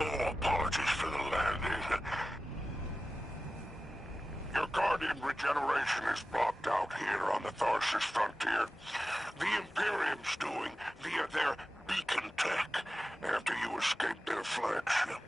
Oh, apologies for the landing. Your Guardian regeneration is blocked out here on the Tharsis frontier. The Imperium's doing via their beacon tech after you escaped their flagship.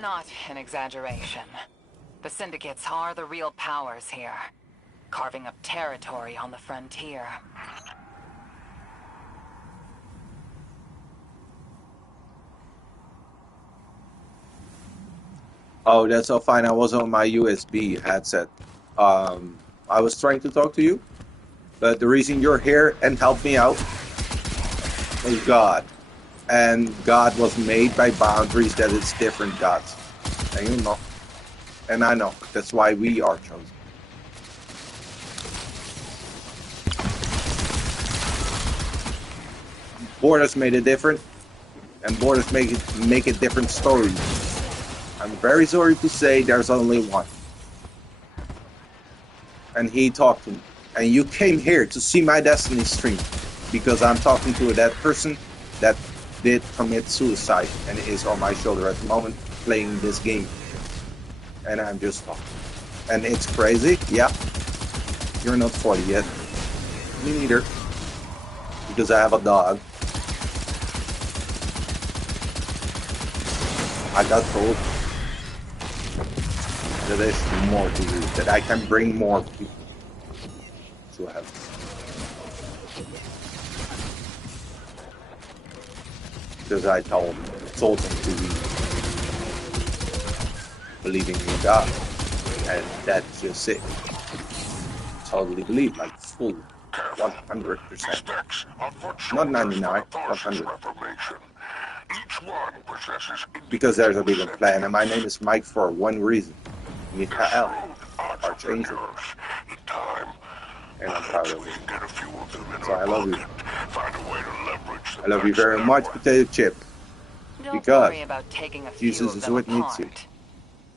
Not an exaggeration. The syndicates are the real powers here, carving up territory on the frontier. Oh, that's all fine. I was on my USB headset. I was trying to talk to you, but the reason you're here and help me out is God. And God was made by boundaries that it's different gods. And you know. And I know. That's why we are chosen. Borders made it different. And borders make it different stories. I'm very sorry to say there's only one. And he talked to me. And you came here to see my Destiny stream. Because I'm talking to that person that did commit suicide and is on my shoulder at the moment playing this game. And I'm just talking. And it's crazy, yeah. You're not 40 yet. Me neither. Because I have a dog. I got told that there's more to do, that I can bring more people to heaven. Because I told them to be believing in God, and that's just it. Totally believe, like full, 100%. Not 99, 100. Each one possesses because there's a bigger plan, and my name is Mike for one reason. Mikhail, Archangel. And I'm proud of it. So I love you. I love you very much, Potato Chip. Because Jesus is with me too.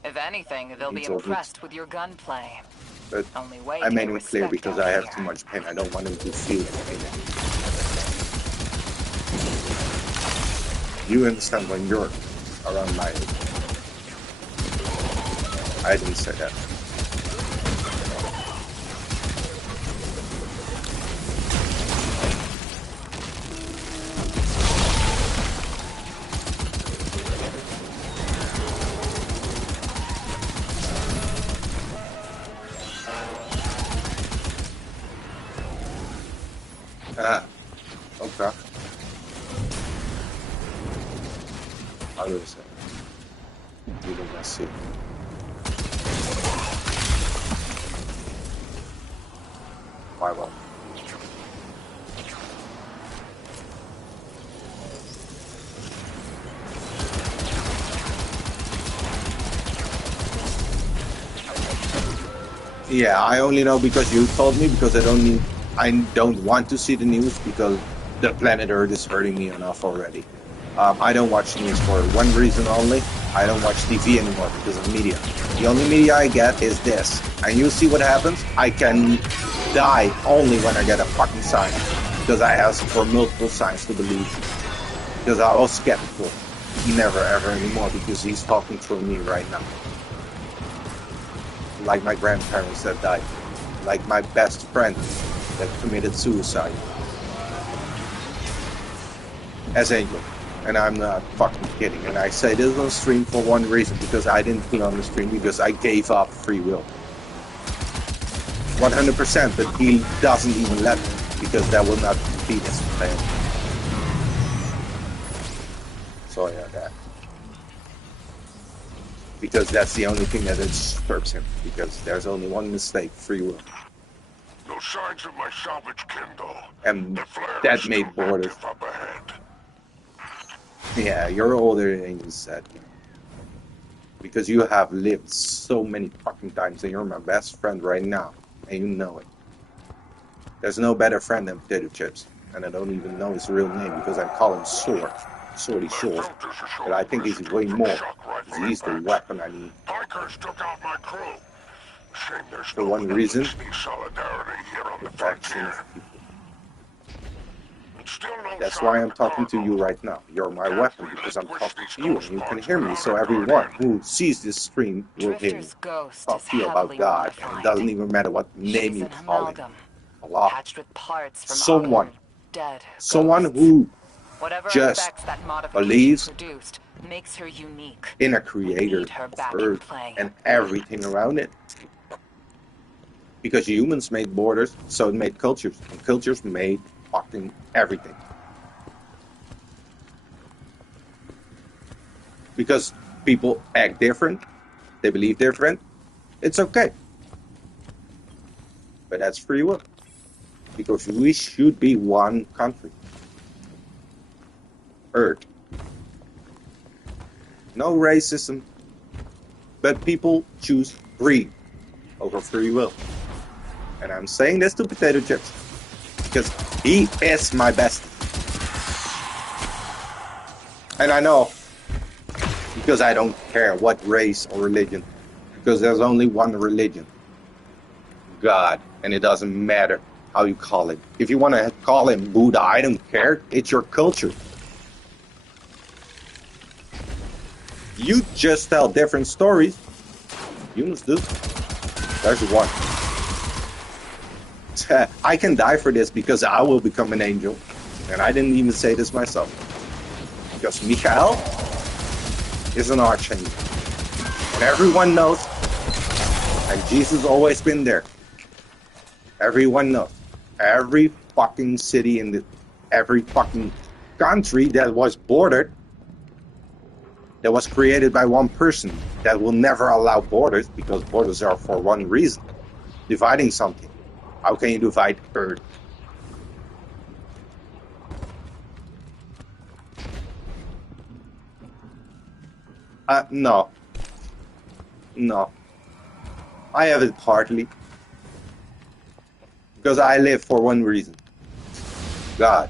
If anything, they'll be impressed with your gunplay. But I made it clear because I have too much pain. I don't want him to feel the pain. You understand when you're around my age. I didn't say that. Ah, okay. How do I say? You don't see. Why well? Yeah, I only know because you told me, because I don't want to see the news because the planet Earth is hurting me enough already. I don't watch news for one reason only. I don't watch TV anymore because of media. The only media I get is this. And you see what happens? I can die only when I get a fucking sign. Because I asked for multiple signs to believe. Because I was skeptical. Never ever anymore because he's talking through me right now. Like my grandparents that died. Like my best friend that committed suicide. As Angel. And I'm not fucking kidding. And I say this on stream for one reason. Because I didn't put on the stream because I gave up free will. 100%, but he doesn't even let me. Because that will not be his plan. So yeah, that. Because that's the only thing that disturbs him. Because there's only one mistake, free will. No signs of my salvage kindle. And The flare that is made still borders. active up ahead. Yeah, you're older than you said. Because you have lived so many fucking times and you're my best friend right now. And you know it. There's no better friend than Potato Chips. And I don't even know his real name because I call him Sword. Swordy Sword. But I think he's way more. Because he's the weapon I need. Pikers took out my crew. Shame there's For no one reason, solidarity here on the vaccines. frontier. Still no That's sign why of I'm the talking to cargo. you right now. You're my Can't weapon because I'm relinquish talking these to you and ghost you can parts hear me. without So a everyone guardian. who sees this stream will hear me. Drifter's ghost Talk is to you about heavily God. And it modified. doesn't even matter what name She's you an call it. amalgam, Allah. patched with parts from Someone. other dead Someone ghosts. who Whatever just effects that modification believes produced makes her unique. in a We creator need her of back in Earth play. and everything around it. Because humans made borders, so it made cultures. And cultures made fucking everything. Because people act different, they believe different, it's okay. But that's free will. Because we should be one country. Earth. No racism. But people choose greed over free will. And I'm saying this to Potato Chips. Because he is my best. And I know. Because I don't care what race or religion. Because there's only one religion. God. And it doesn't matter how you call it. If you want to call him Buddha, I don't care. It's your culture. You just tell different stories. Humans do. There's one. I can die for this because I will become an angel. And I didn't even say this myself. Because Michael is an archangel. And everyone knows. And Jesus always been there. Everyone knows. Every fucking city in every fucking country that was bordered, that was created by one person, that will never allow borders, because borders are for one reason. Dividing something. How can you divide Earth? No. No. I have it partly. Because I live for one reason. God.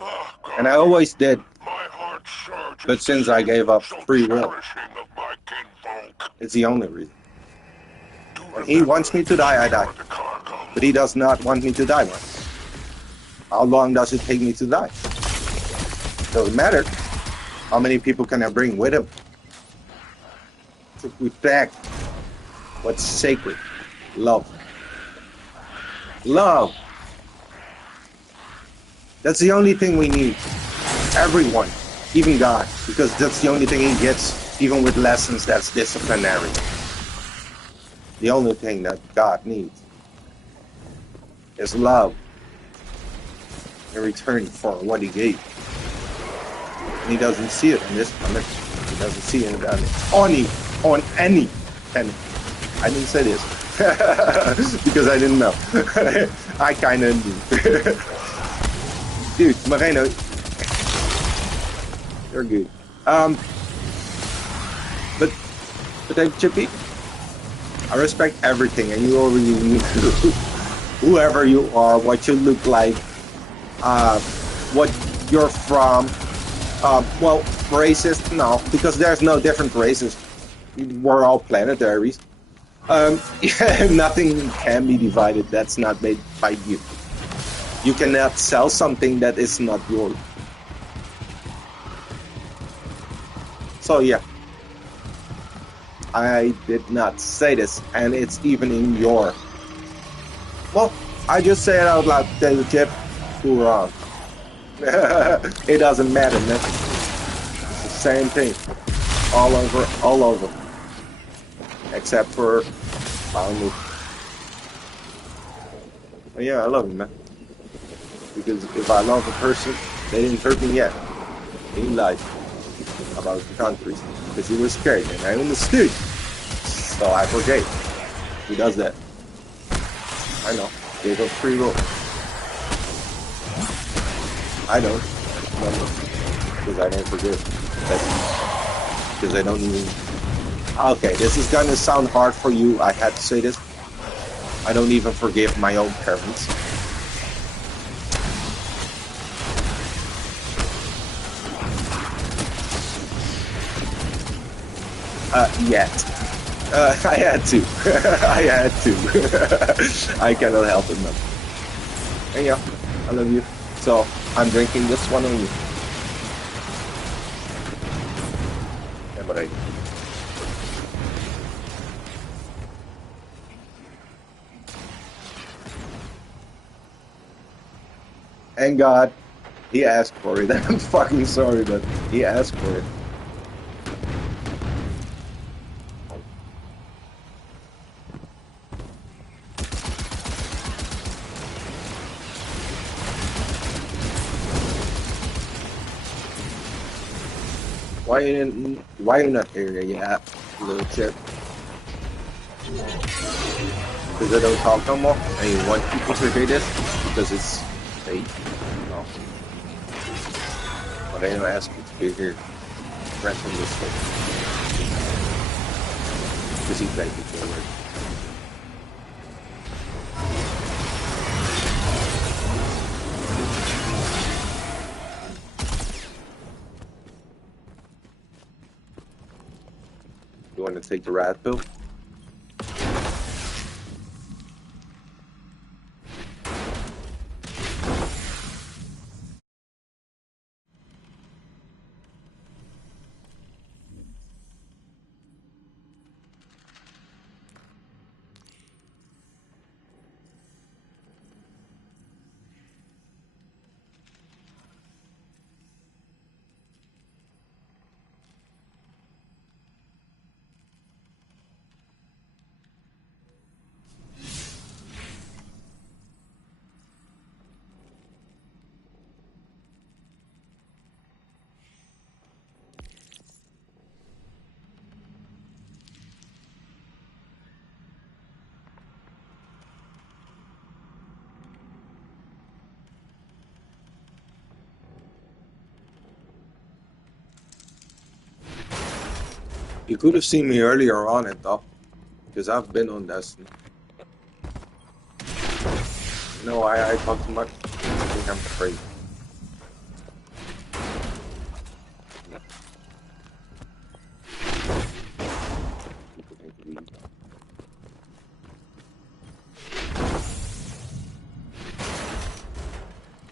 Oh, God. And I always did. My heart surges. But since I gave up So free will, cherishing of my kinfolk. it's the only reason. Do When he wants me to die, I die. secure the cargo. But he does not want me to die, man. How long does it take me to die? Doesn't matter. How many people can I bring with him? To protect what's sacred. Love. Love. That's the only thing we need. Everyone. Even God. Because that's the only thing he gets, even with lessons that's disciplinary. The only thing that God needs is love. in return for what he gave. And he doesn't see it on this planet. He doesn't see it on any planet. I didn't say this because I didn't know. I kind of knew. Dude, Moreno, you're good. But Chippy, I respect everything, and you already knew whoever you are, what you look like, what you're from. Well, racist? No, because there's no different races. We're all planetaries. Nothing can be divided that's not made by you. You cannot sell something that is not yours. So yeah, I did not say this, and it's even in your... Well, I just say it out loud, tell the Chip, who wrong. It doesn't matter, man. It's the same thing. All over. Except for Paolo. But yeah, I love him, man. Because if I love a person, they didn't hurt me yet. He lied about the countries. Because he was scared, and I understood. So I forgave. He does that. I know. Gave up free will. I don't. Because I don't forgive. Because I don't even... Okay, this is gonna sound hard for you. I had to say this. I don't even forgive my own parents. Yet. I had to. I had to. I cannot help it, man. And yeah, I love you. So, I'm drinking this one on you. Yeah, but I... And God, he asked for it. I'm fucking sorry, but he asked for it. Why you not here yet, little Chip? Because I don't talk no more, and you want people to hear this because it's fake. No. But I don't ask you to be here. Rest in this way. Because he thanked you for it. You want to take the rat pill? You could have seen me earlier on it though, because I've been on Destiny. You know why I talk too much? I think I'm afraid.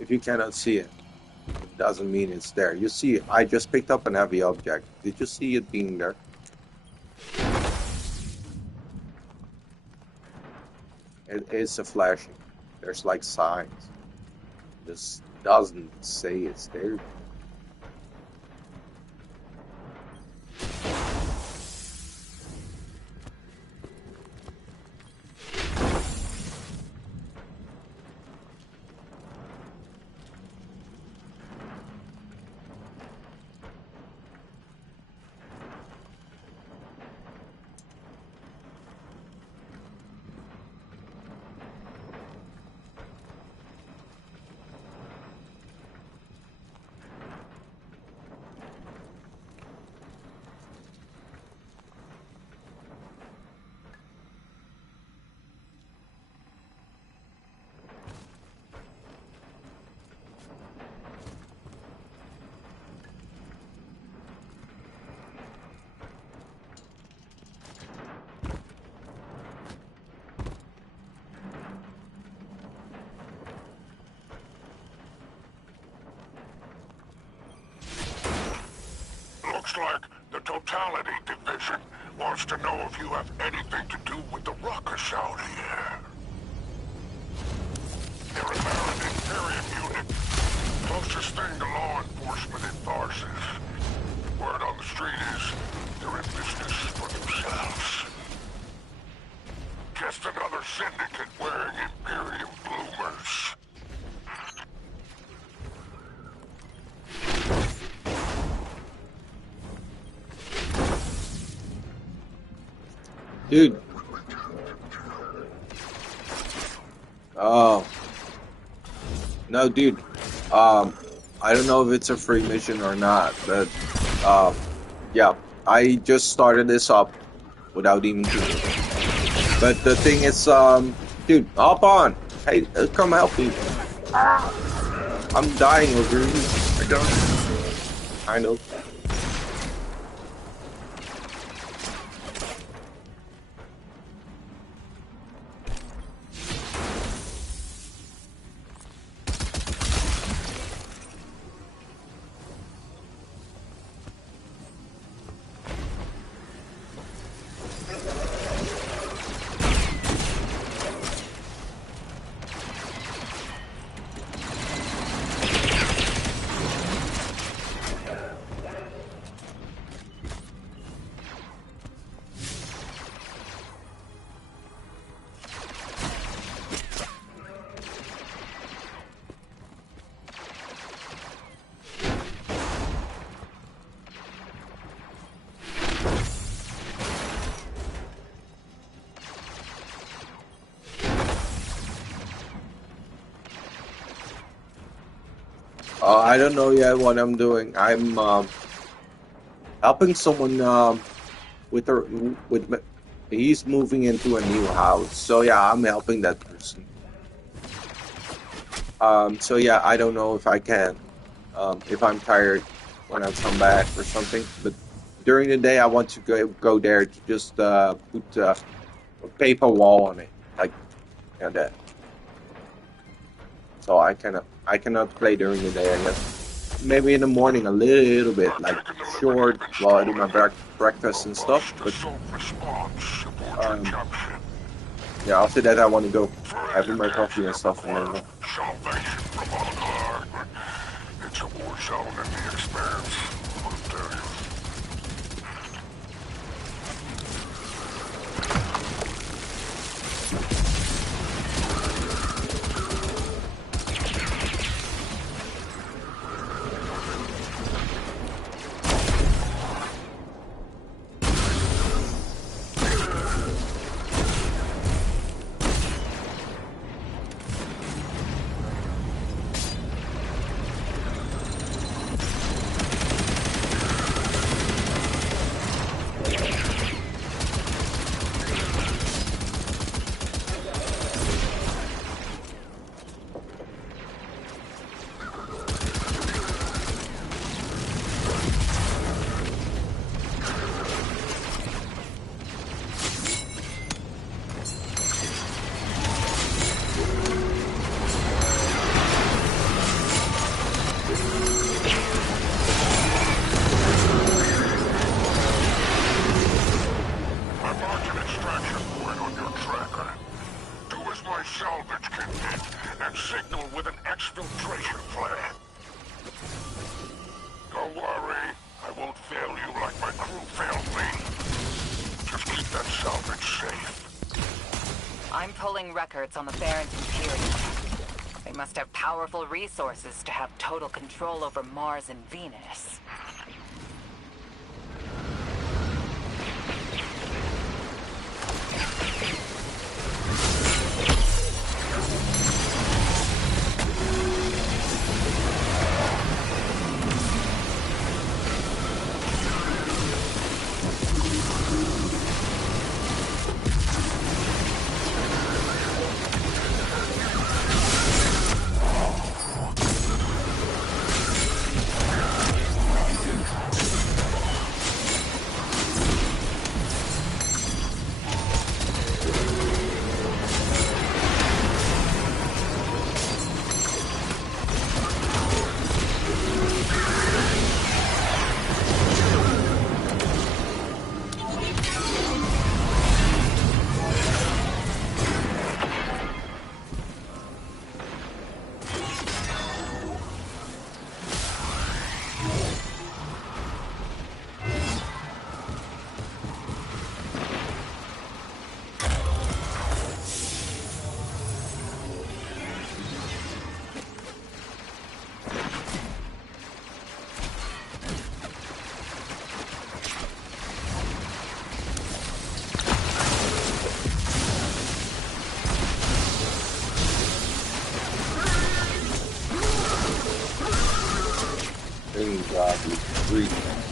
If you cannot see it, it doesn't mean it's there. You see, I just picked up an heavy object. Did you see it being there? It's a flashing. There's like signs. This doesn't say it's there. Looks like the Totality Division wants to know if you have anything to do with the ruckus out here. They're a Baron Imperium unit. Closest thing to law enforcement in Tharsis. Word on the street is they're in business for themselves. Just another syndicate wearing Imperium bloomers. Dude. Oh. No, dude. I don't know if it's a free mission or not, but yeah, I just started this up without even thinking. But the thing is, dude, hop on. Hey, come help me. I'm dying over here. I know. I don't know yet what I'm doing. I'm helping someone he's moving into a new house. So yeah, I'm helping that person. So yeah, I don't know if I can. If I'm tired when I come back or something. But during the day, I want to go there to just put a paper wall on it, like that. So I cannot play during the day, I guess. Maybe in the morning a little bit, like short while I do my breakfast and stuff. But yeah, after that I want to go having my coffee and stuff. And then, it's a war zone in the expanse. I'll tell you. Records on the Baron's Imperium. They must have powerful resources to have total control over Mars and Venus. godly grief.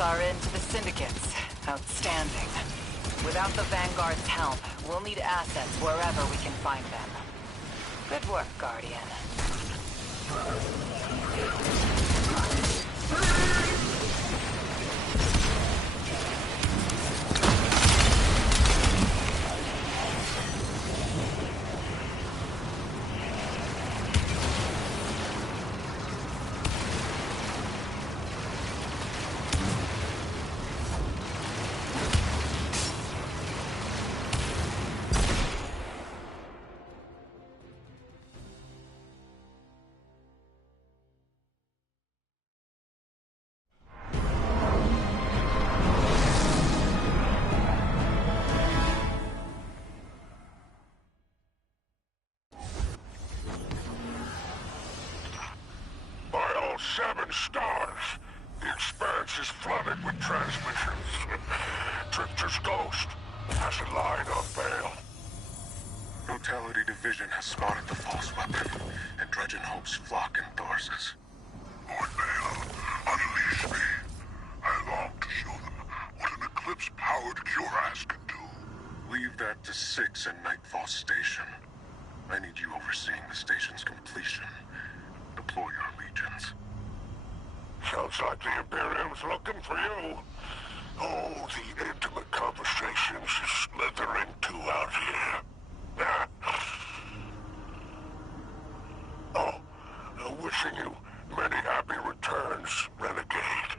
Our end to the syndicates. Outstanding. Without the Vanguard's help, we'll need assets wherever we can find them. Good work, Guardian. Seven stars. The expanse is flooded with transmissions. Drifter's ghost has a line on bail. Brutality Division has spotted the false weapon, and Dredgen hopes flock in Tharsis. Lord Bale, unleash me. I long to show them what an Eclipse-powered cuirass can do. Leave that to 6 and Nightfall Station. I need you overseeing the station's completion. Deploy your legions. Sounds like the Imperium's looking for you. Oh, the intimate conversations you slither into out here. Oh, wishing you many happy returns, Renegade.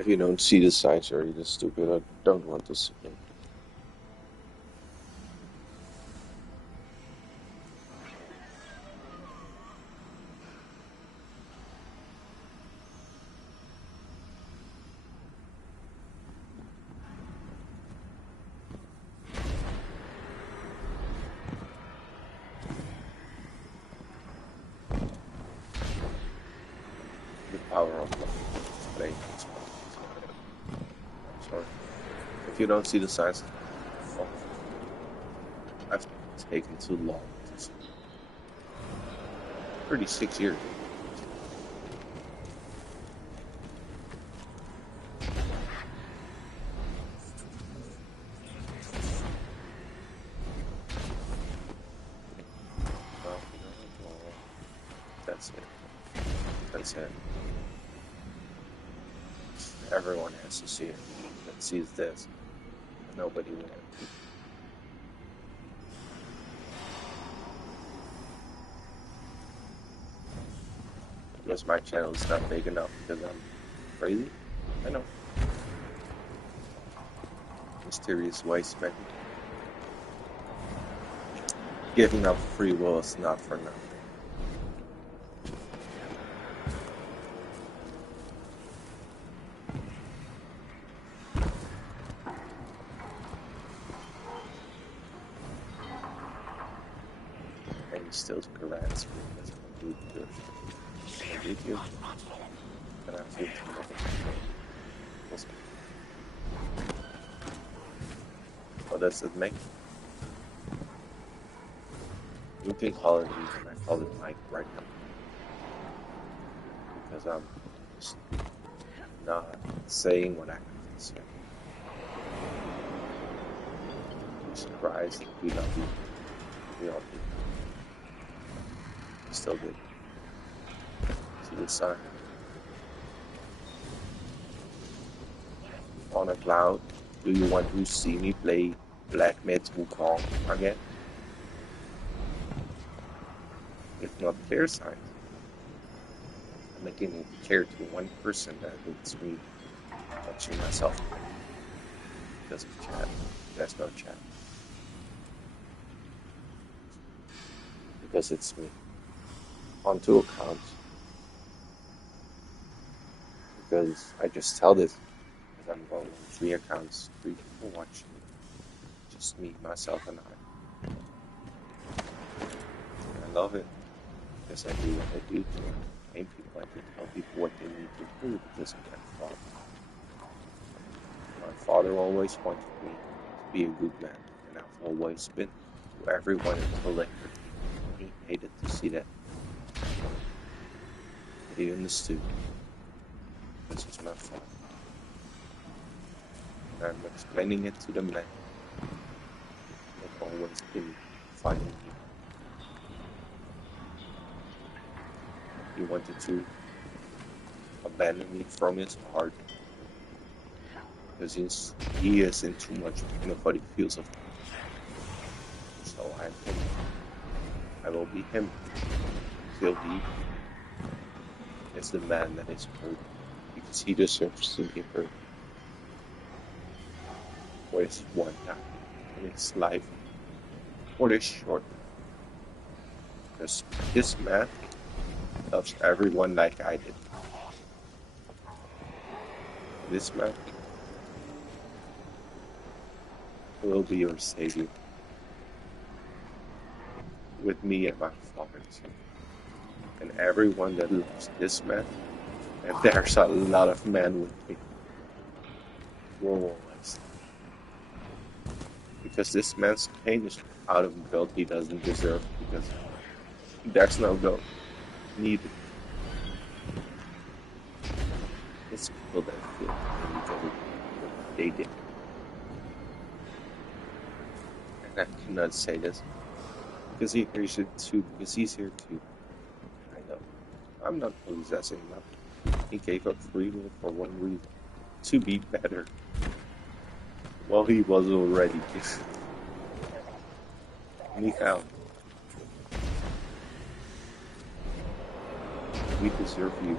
If you don't see the signs, you're either stupid or don't want to see them. The power of love. Play. Sorry. If you don't see the signs, fuck. I've taken too long. 36 years. That's it. That's it. Everyone has to see it. That sees this. Nobody will. Because my channel is not big enough because I'm crazy. I know. Mysterious waste method. Giving up free will is not for nothing. And you still took a rat screen as a good person. Did you? And I feel what does it make? You can call it reason, I call it Mike right now. Because I'm just not saying what I have to say. Jesus Christ, we love you. We all do. Still good. See the sun. On a cloud, do you want to see me play Black Myth Wukong again? If not clear signs. I'm making it clear to one person that it's me watching myself. Because of chat. There's no chat. Because it's me. On 2 accounts. Because I just tell this. Because I'm going on 3 accounts. 3 people watching me. Just me, myself, and I. And I love it. Because I do what I do to train people. I can tell people what they need to do because I'm their father. My father always wanted me to be a good man, and I've always been to everyone until later. He hated to see that. But he understood. This is my father. And I'm explaining it to the man. They've always been fighting me. He wanted to abandon me from his heart because he is in too much pain of what he feels of me. So I'm him. I will be him till he is the man that is hurt because he deserves to be hurt. For his one time in his life, for this short. Because this man loves everyone like I did. This man will be your savior. With me and my father. And everyone that loves this man, and there's a lot of men with me, will always. Because this man's pain is out of the world he doesn't deserve, because there's no goat needed. It's people that feel pain because of what they did. And I cannot say this because he hears it too, because he's here too. I know. I'm not possessing nothing. He gave up free will for one reason. To be better. Well, he was already. Mikhail. We deserve you.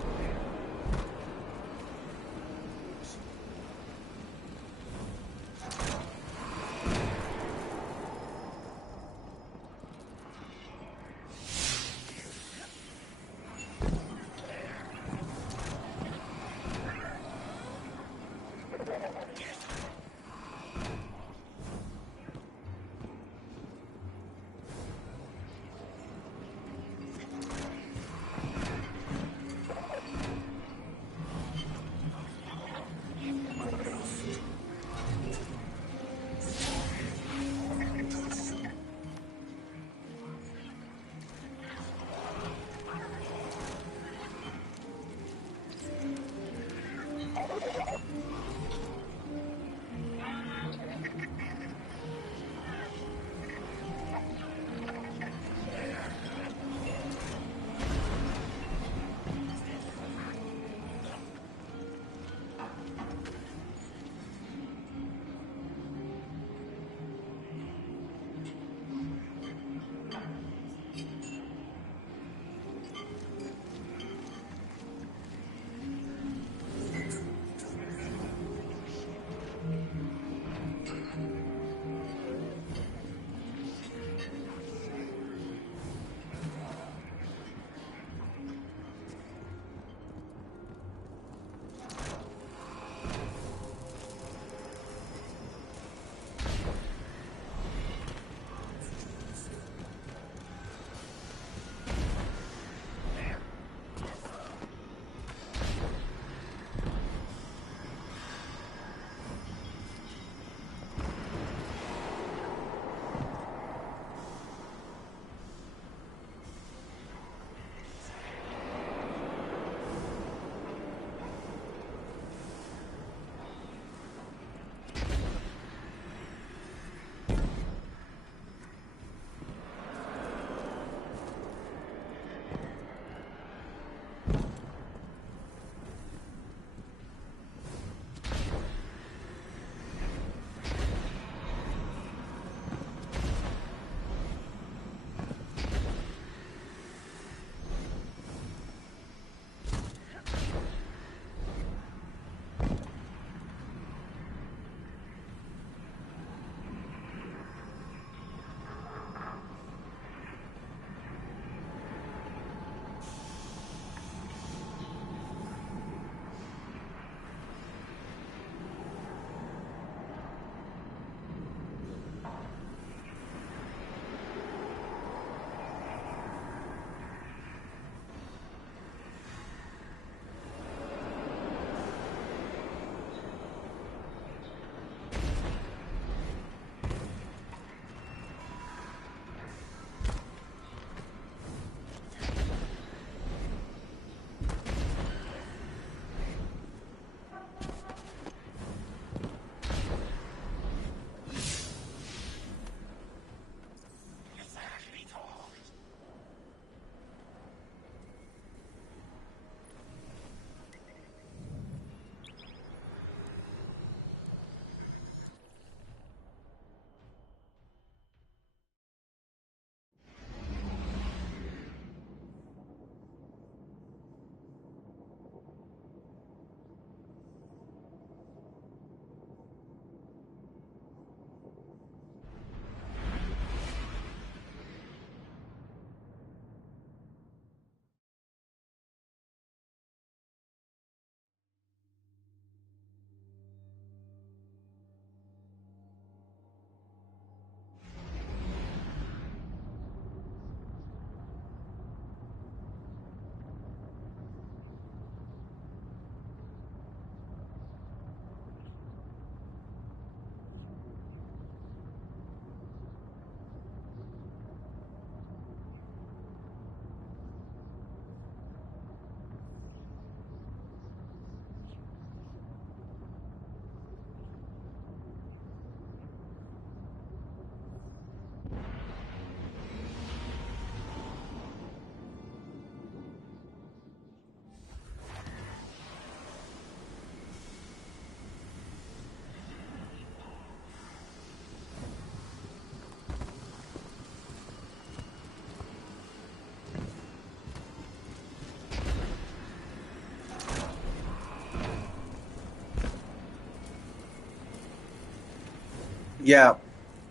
Yeah,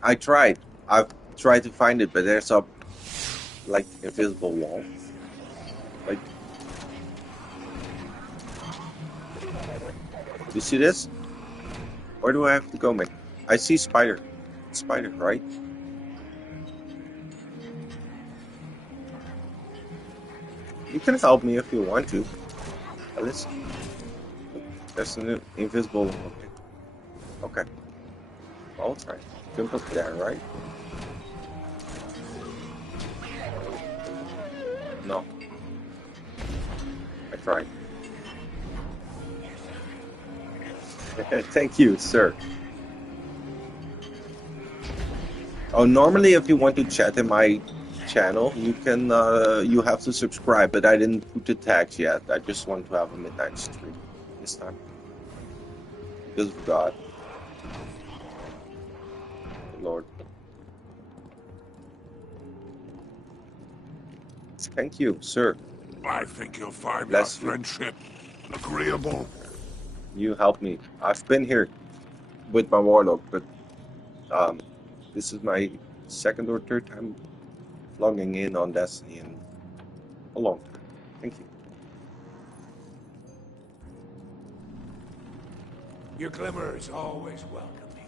I tried. I've tried to find it, but there's a like invisible wall. Like, you see this? Where do I have to go, man? I see spider. Spider, right? You can help me if you want to. Alice, there's an invisible wall. Okay, I'll try. Jump up there, right? No, I tried. Thank you, sir. Oh, normally if you want to chat in my channel, you can you have to subscribe, but I didn't put the tags yet. I just want to have a midnight stream this time. Because of God. Lord. Thank you, sir. I think you'll find our Bless you. friendship agreeable. You helped me. I've been here with my warlock, but this is my second or third time logging in on Destiny in a long time. Thank you. Your glimmer is always welcome here.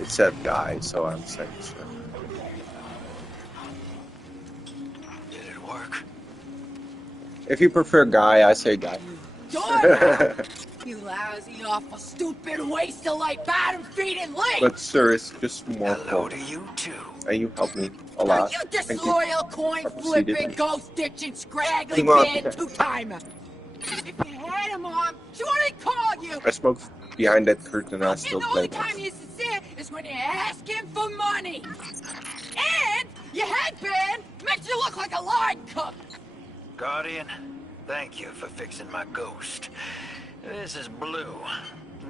It said guy, so I'm saying sir. Did it work? If you prefer guy, I say guy. You lousy, awful, stupid waste of life, bottom-feeding link! But sir, it's just more Hello fun. to you too. And you helped me a lot. You Thank you. disloyal, coin-flipping, ghost-ditching, scraggly Come on. band two-timer! If you had him, Mom, she wouldn't call you! I smoke behind that curtain and I And still the play only time this. you're sincere is when you're asking for money! And your headband makes you look like a line cook! Guardian, thank you for fixing my ghost. This is Blue.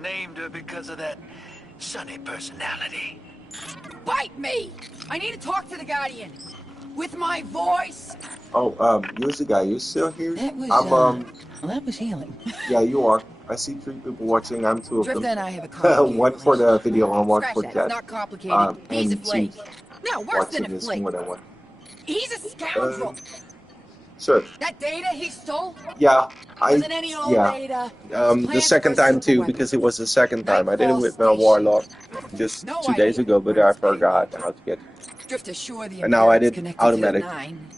Named her because of that sunny personality. Bite me! I need to talk to the Guardian. With my voice! Oh, you're the guy. You still here? That was, I'm well, that was healing. yeah, you are. I see 3 people watching. I'm 2 of Drifter them. and I have a complicated One for the relationship. video and one Scratch for that. It's chat. not complicated. He's a And 2 flake. No, worse than watching a this flake. more than one. He's a scoundrel. Sure. That data he stole Yeah, wasn't any old data. the second time too, because it was the second time. I did it with my warlock just No 2 days idea ago, but where I it's been. forgot how to get. Drifter sure the And now I Imperium's did connected automatic. to the Nine.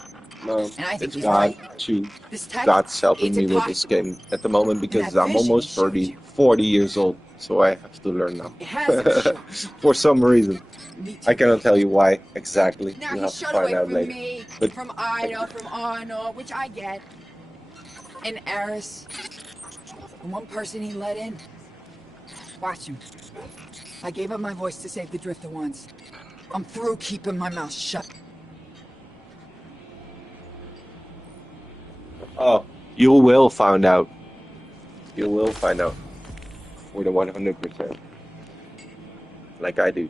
No, And I think it's he's God right. too. This tech, God's helping it's me with this impossible. game at the moment And because that I'm vision almost he showed 30, you, 40 years old, so I have to learn now. it hasn't shown. For some reason. Me too. I cannot tell you why exactly. Now You he have to shut find away out from later. me, But from Ida, from Arno, which I get. And Eris. And one person he let in. Watch him. I gave up my voice to save the Drifter once. I'm through keeping my mouth shut. oh, you will find out. You will find out. For the 100%. Like I do.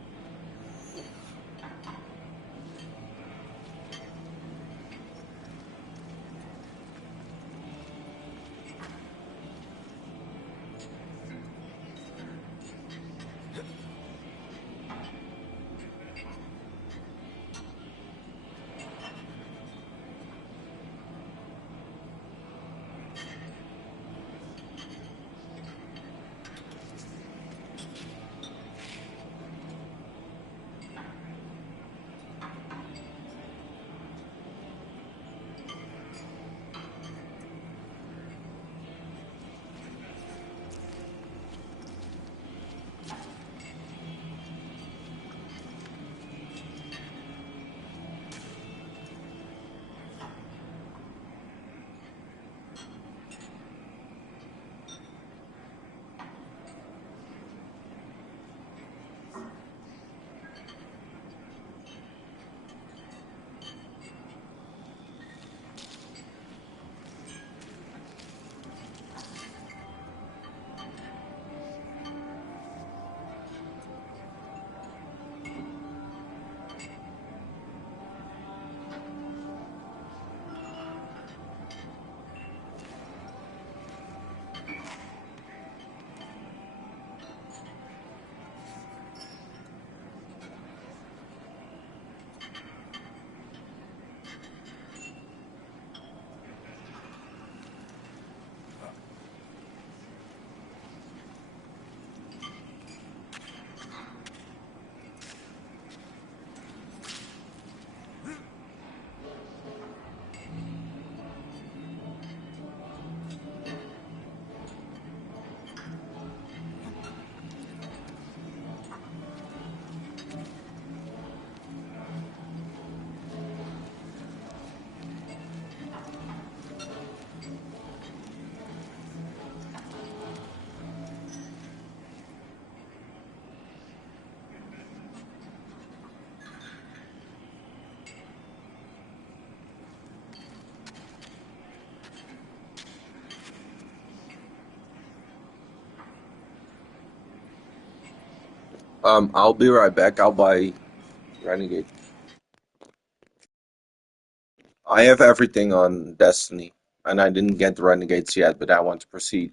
I'll be right back. I'll buy Renegade. I have everything on Destiny, and I didn't get the Renegades yet, but I want to proceed.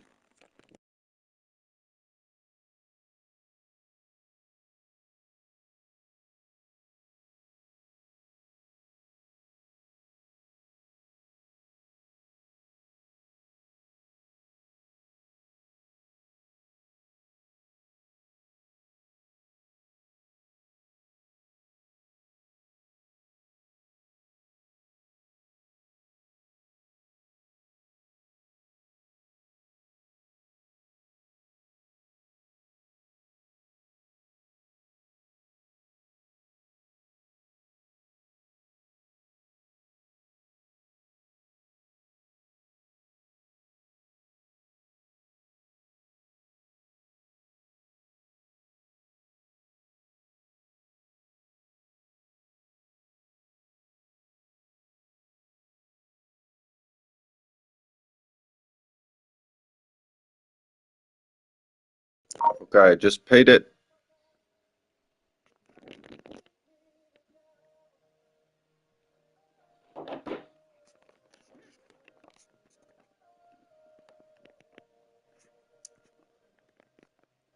Okay, I just paid it.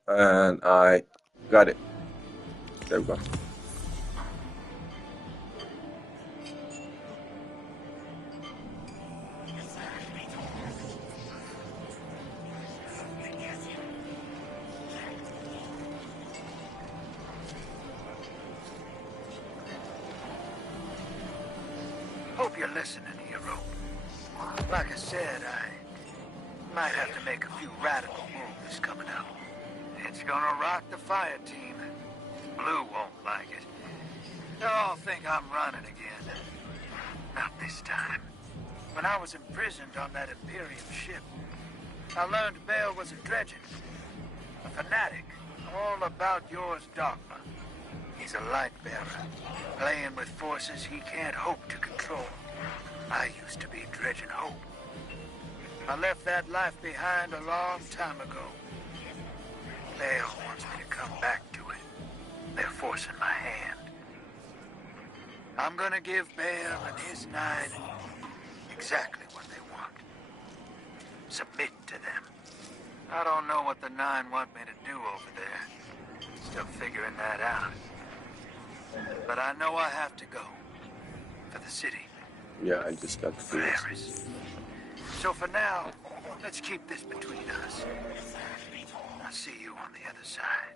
And I got it. There we go. Hope you're listening, hero. Like I said, I might have to make a few radical moves coming up. It's gonna rock the fire team. Blue won't like it. They'll all think I'm running again. Not this time. When I was imprisoned on that Imperium ship, I learned Bale was a dredgen, a fanatic, all about yours dogma. He's a light bearer, playing with forces he can't hope to control. I used to be dredging hope. I left that life behind a long time ago. Bale wants me to come back to it. They're forcing my hand. I'm gonna give Bale and his 9 exactly what they want. Submit to them. I don't know what the 9 want me to do over there. Still figuring that out. But I know I have to go. For the city. Yeah, I just got For the Harris. So for now, let's keep this between us. I'll see you on the other side.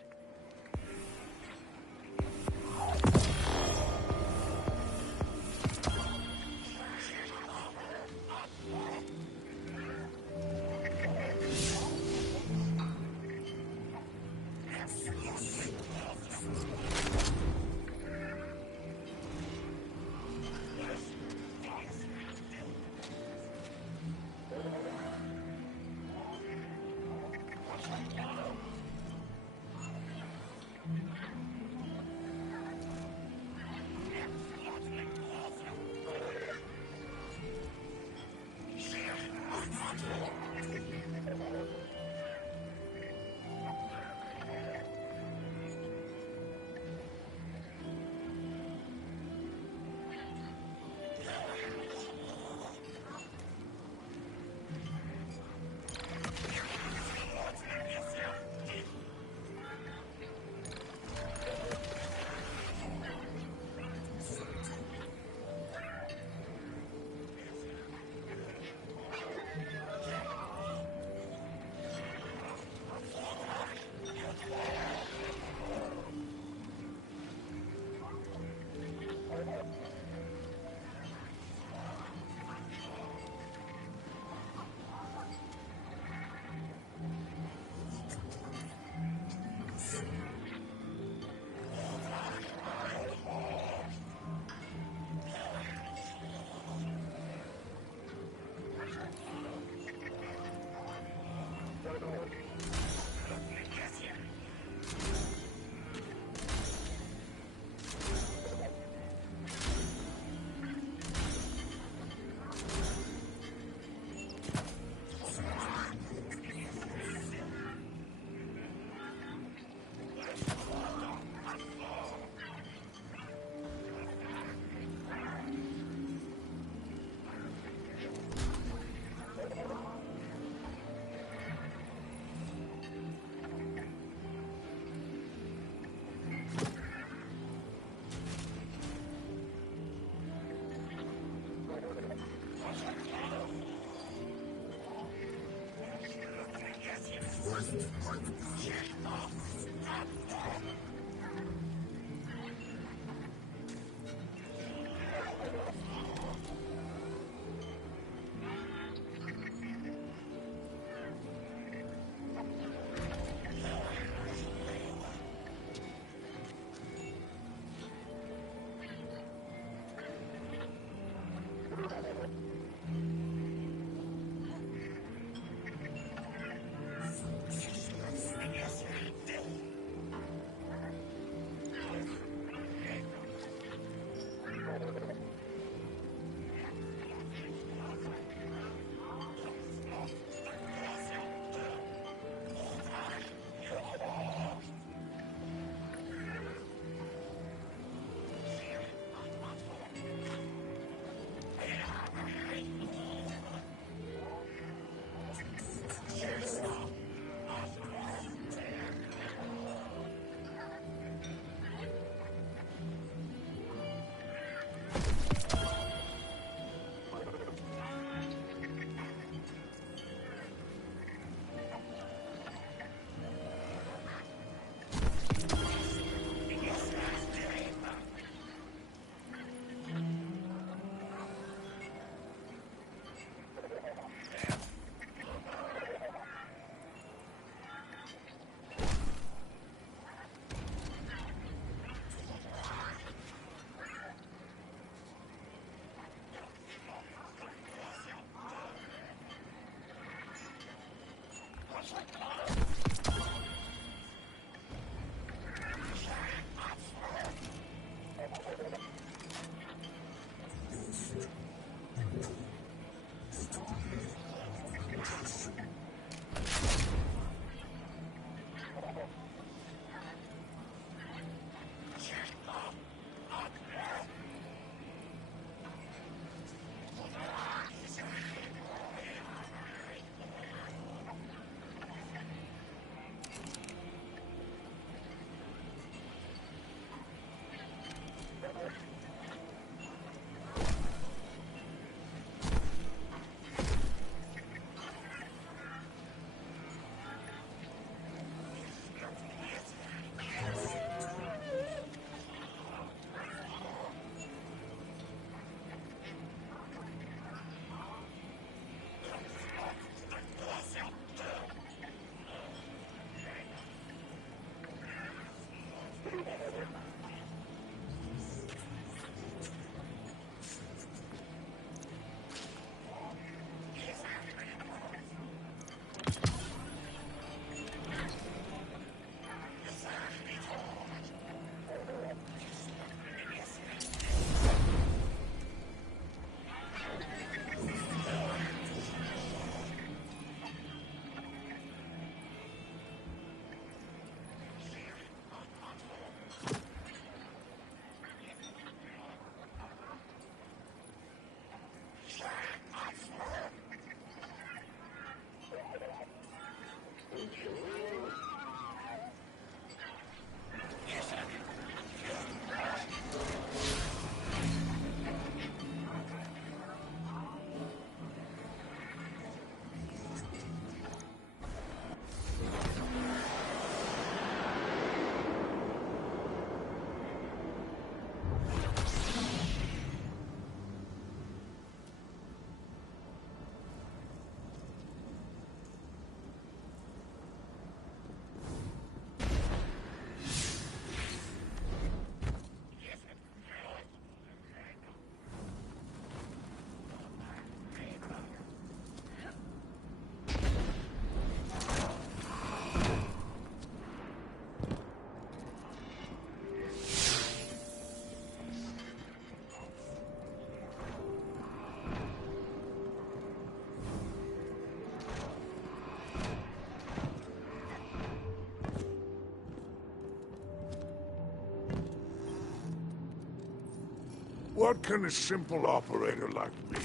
What can a simple operator like me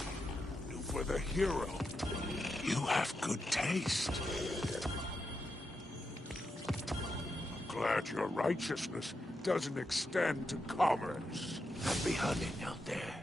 do for the hero? You have good taste. I'm glad your righteousness doesn't extend to commerce. I'll be hunting out there.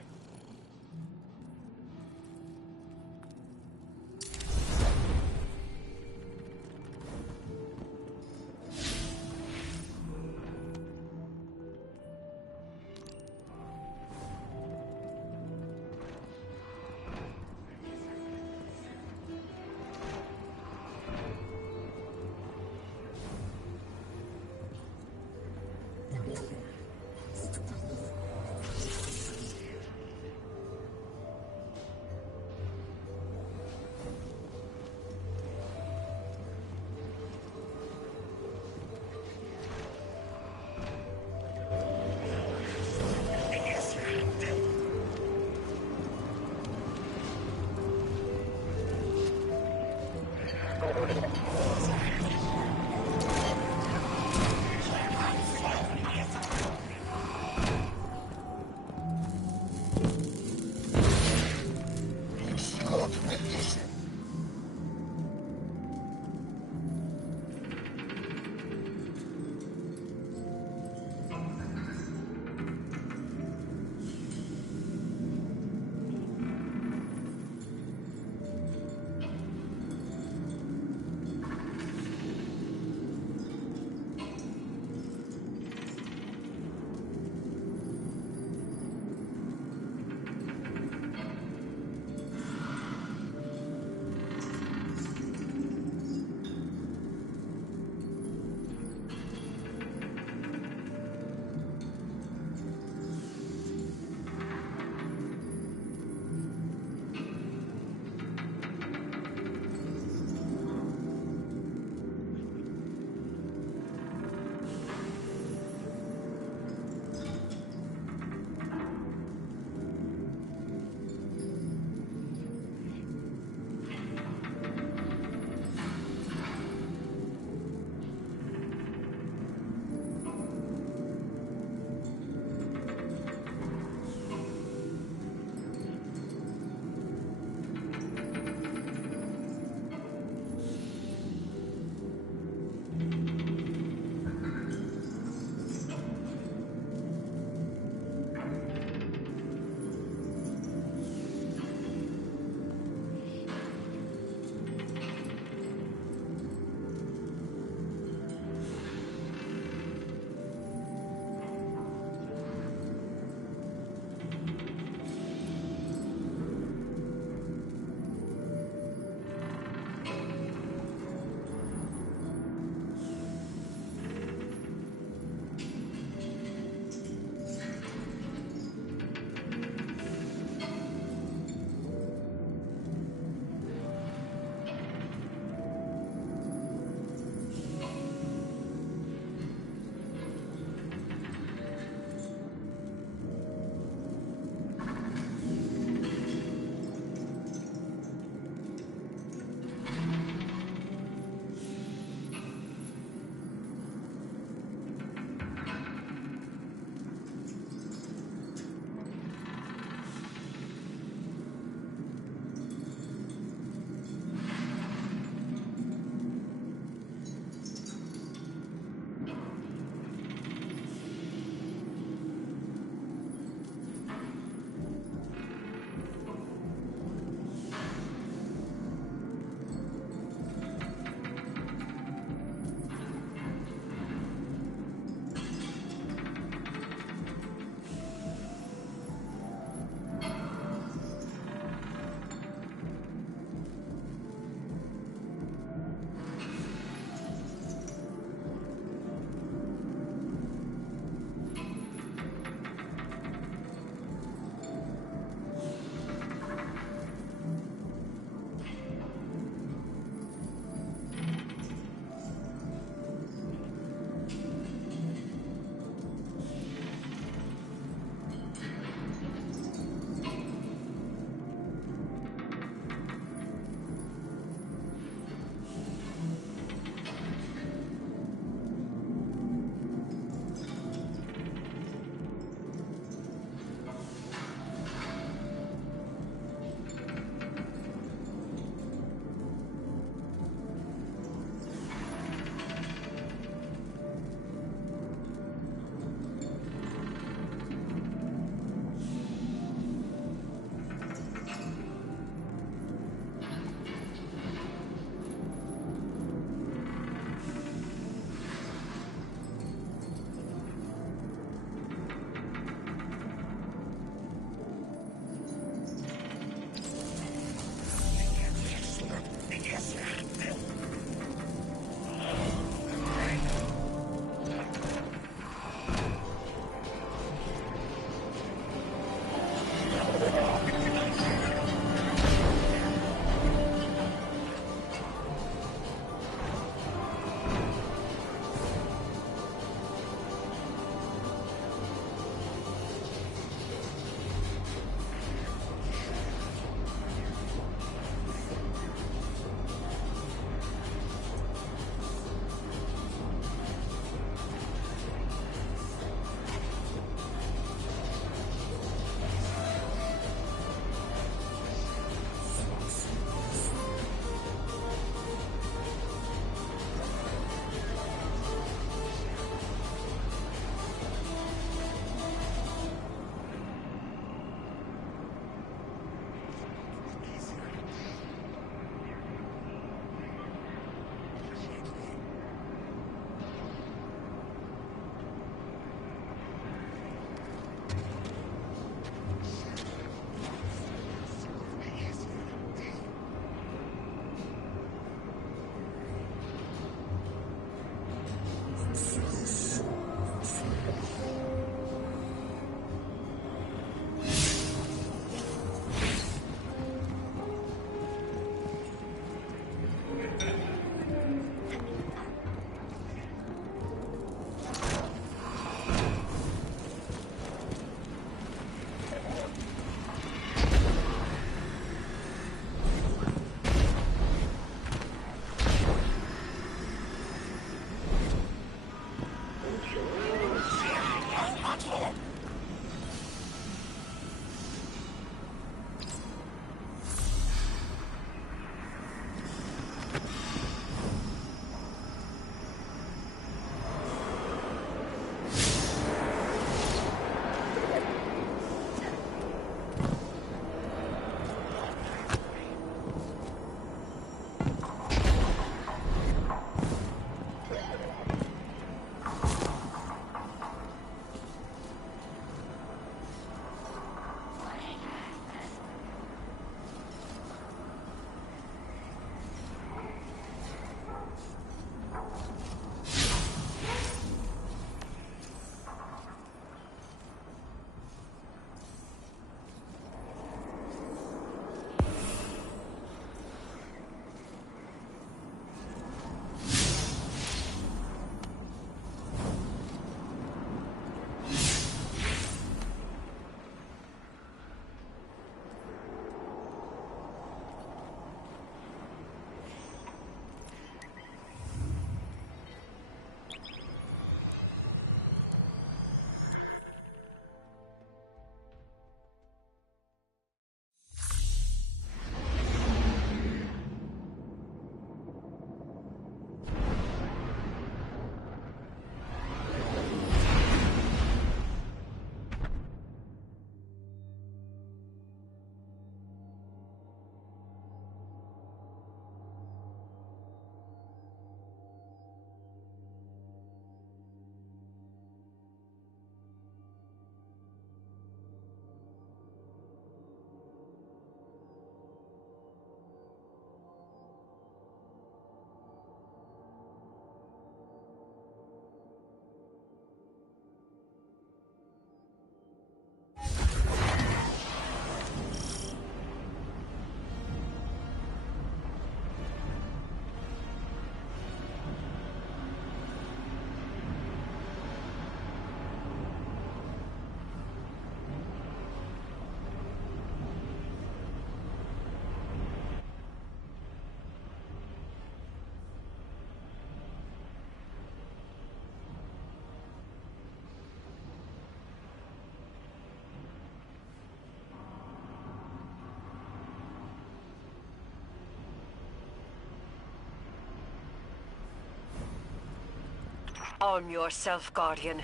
Arm yourself, Guardian.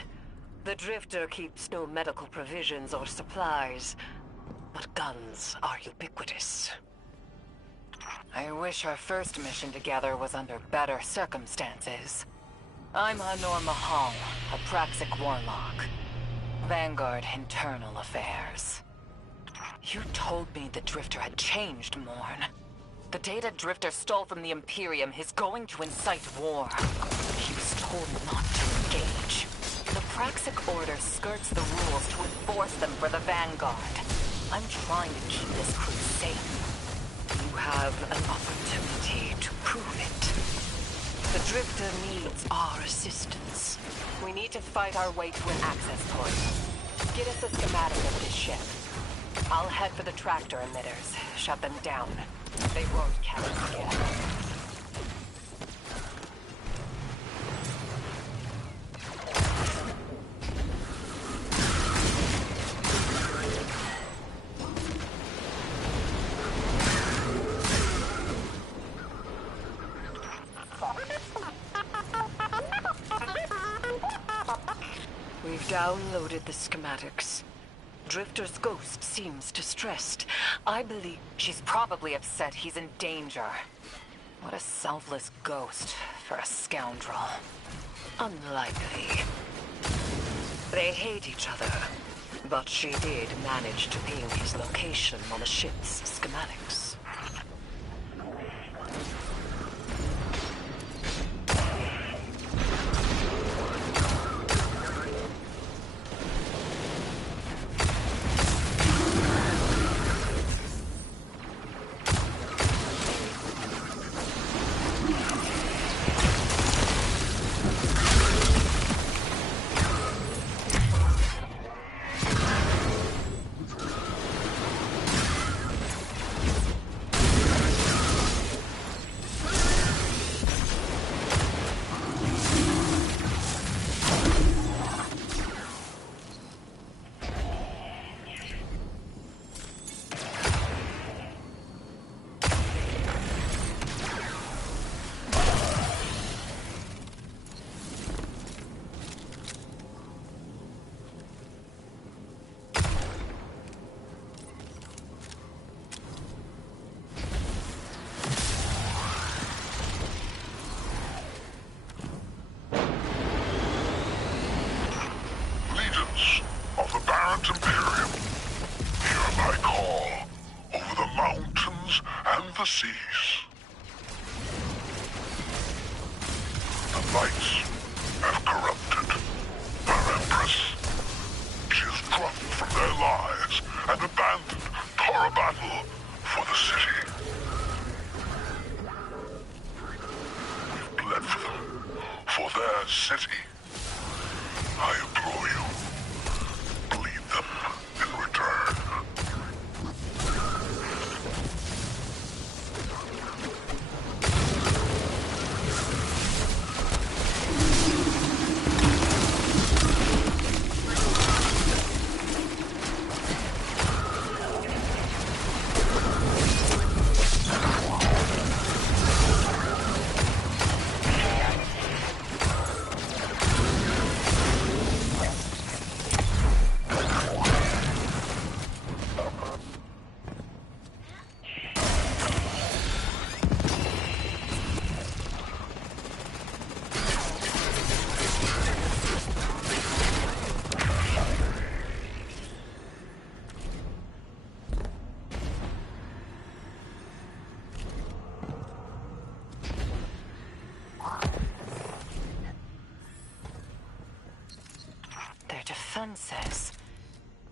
The Drifter keeps no medical provisions or supplies, but guns are ubiquitous. I wish our first mission together was under better circumstances. I'm Hanor Mahal, a Praxic warlock. Vanguard Internal Affairs. You told me the Drifter had changed, Morn. The data Drifter stole from the Imperium is going to incite war. He was told not to engage. The Praxic Order skirts the rules to enforce them for the Vanguard. I'm trying to keep this crew safe. You have an opportunity to prove it. The Drifter needs our assistance. We need to fight our way to an access point. Get us a schematic of this ship. I'll head for the tractor emitters. Shut them down. They won't catch us again. We've downloaded the schematics. Drifter's ghost seems distressed. I believe She's probably upset he's in danger. What a selfless ghost for a scoundrel. unlikely. They hate each other, but she did manage to ping his location on the ship's schematics. Imperium, hear my call over the mountains and the seas. The lights have corrupted our Empress. She has dropped from their lives and abandoned Tara battle for the city. We've bled for them, for their city. I implore you. Defenses.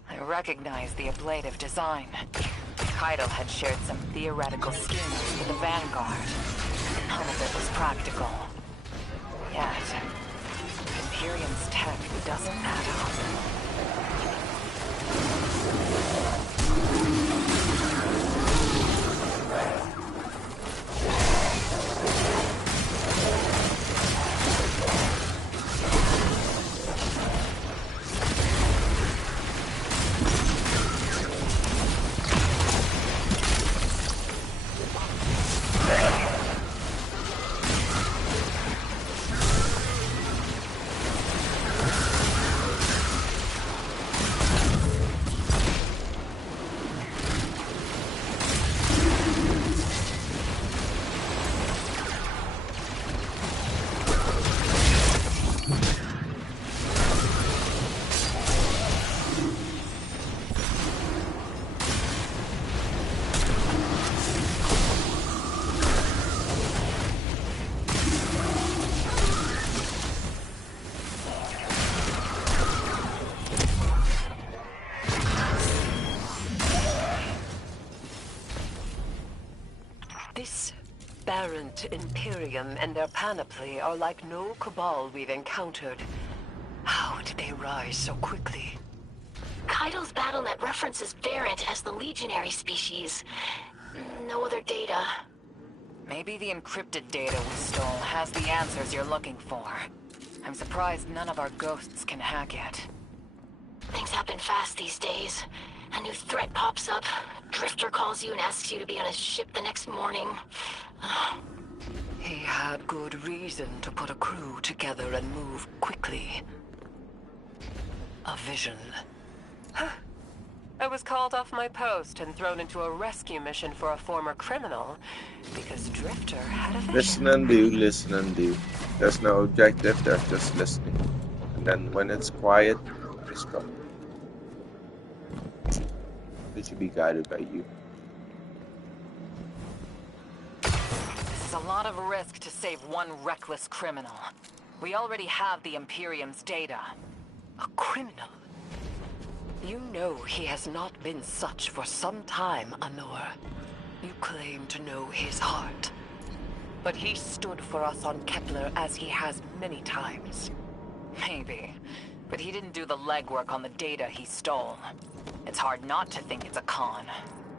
I recognize the ablative design. Kaido had shared some theoretical schemes with the Vanguard. None of it was practical. Yet, Imperium's tech doesn't add up. aberrant Imperium and their panoply are like no Cabal we've encountered. How did they rise so quickly? Kaido's BattleNet references Variant as the legionary species. No other data. Maybe the encrypted data we stole has the answers you're looking for. I'm surprised none of our ghosts can hack it. Things happen fast these days. A new threat pops up. Drifter calls you and asks you to be on his ship the next morning. He had good reason to put a crew together and move quickly. A vision. I was called off my post and thrown into a rescue mission for a former criminal because Drifter had a vision. Listen and do, listen and do. There's no objective, there's just listening. And then when it's quiet, just go. It should be guided by you. This is a lot of risk to save one reckless criminal. We already have the Imperium's data. A criminal? You know he has not been such for some time, Anor. You claim to know his heart. But he stood for us on Kepler as he has many times. Maybe. But he didn't do the legwork on the data he stole. It's hard not to think it's a con,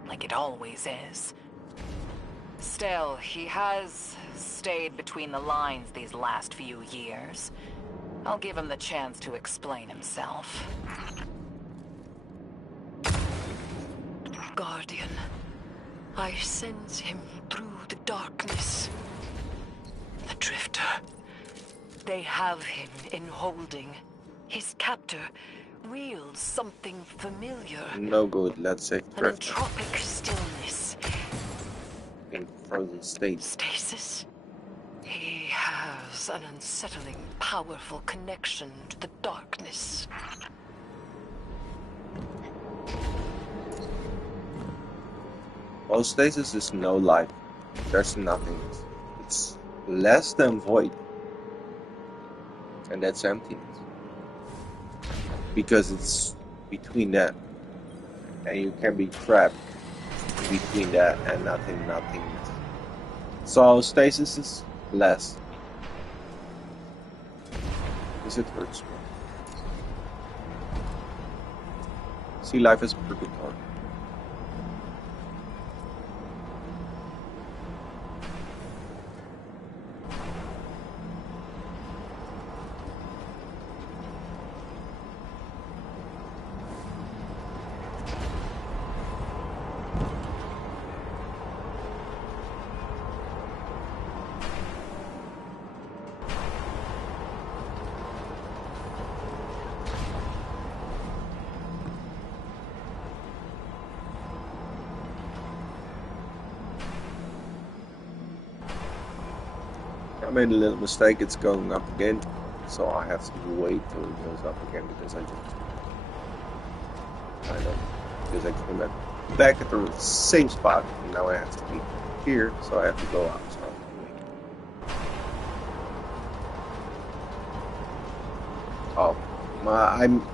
like it always is. Still, he has stayed between the lines these last few years. I'll give him the chance to explain himself. Guardian, I sense him through the darkness. The Drifter. They have him in holding. His captor wields something familiar. No good, let's say An Drifter. entropic stillness. In frozen state. Stasis? He has an unsettling, powerful connection to the darkness. Well, stasis is no life. There's nothing. It's less than void. And that's emptiness. Because it's between that. And you can be trapped between that and nothingness. So stasis is less. Because it hurts more. See life as purgatory. I made a little mistake, it's going up again, so I have to wait till it goes up again because I came back at the same spot, and now I have to be here, so I have to go out. So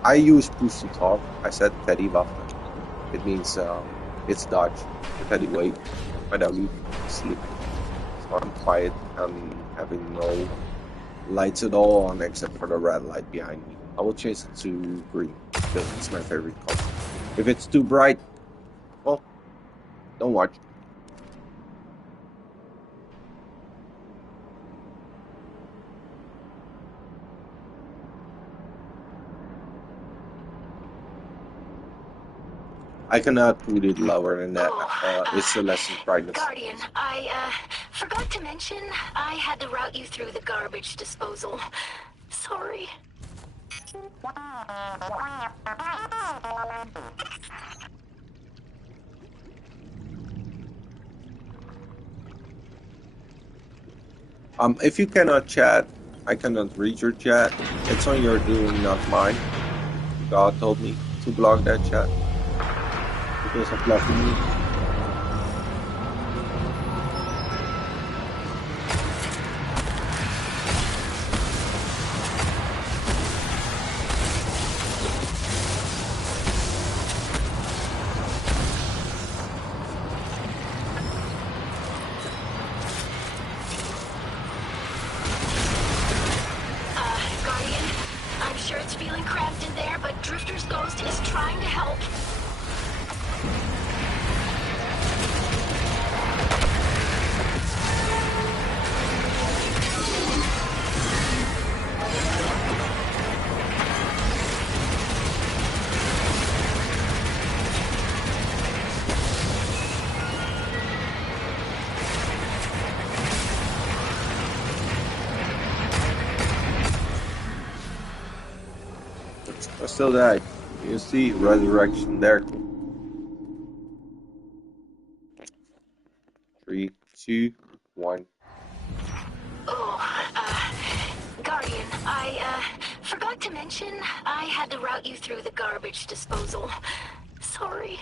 I use push to talk. I said Teddy Waffen. It means it's dodge, the Teddy wait, without you sleep. So I'm quiet. I'm having no lights at all on except for the red light behind me. I will change it to green because it's my favorite color. If it's too bright, well, don't watch. I cannot put it lower than that. It's a lesson brightness. Guardian, I forgot to mention I had to route you through the garbage disposal. Sorry. If you cannot chat, I cannot read your chat. It's on your doing, not mine. God told me to block that chat. Because of blocking me. Drifter's ghost is trying to help. I still died. You see resurrection there. 3, 2, 1. Guardian, I forgot to mention I had to route you through the garbage disposal. Sorry.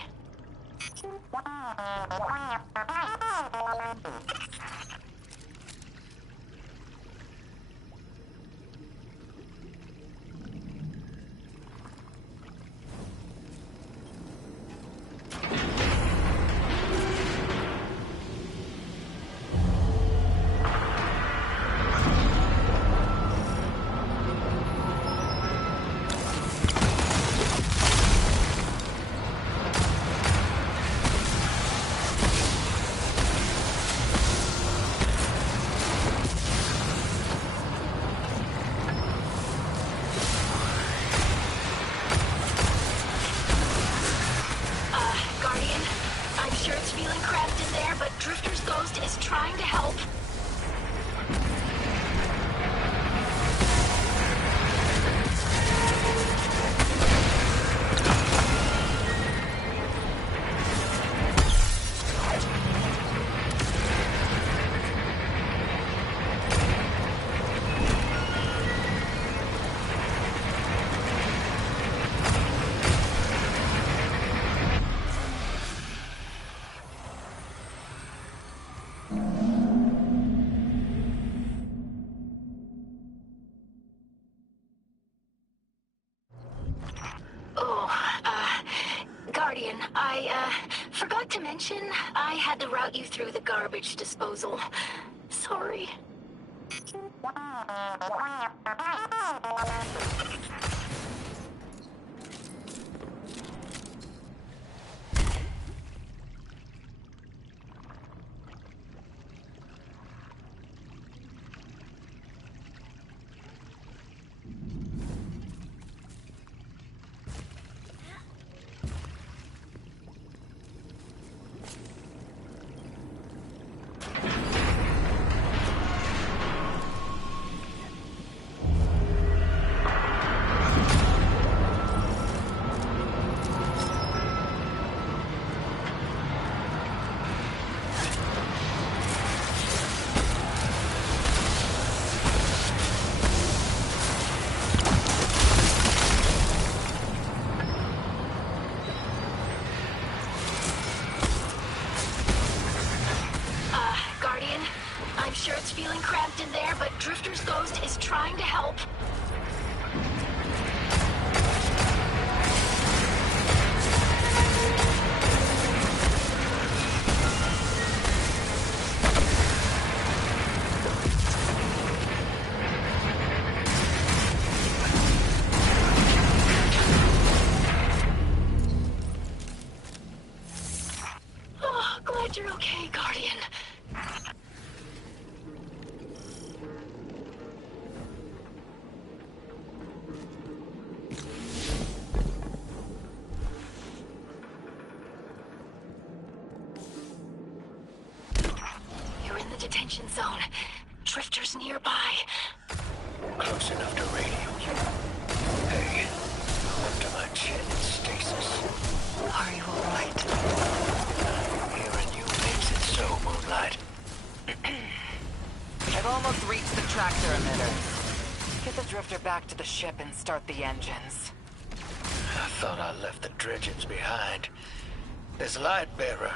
Guardian, I'm sure it's feeling cramped in there, but Drifter's ghost is trying to help. Guardian, I forgot to mention I had to route you through the garbage disposal. Sorry. Guardian, I'm sure it's feeling cramped in there, but Drifter's ghost is trying to help. Oh, glad you're okay, Guardian. You're in the detention zone. Drifter's nearby. Close enough to radio you. Hey, up to my chin in stasis. Are you alright? Hearing you makes it so, Moonlight. I've almost reached the tractor emitter. Get the drifter back to the ship and start the engines. I thought I left the dredgings behind. This light bearer,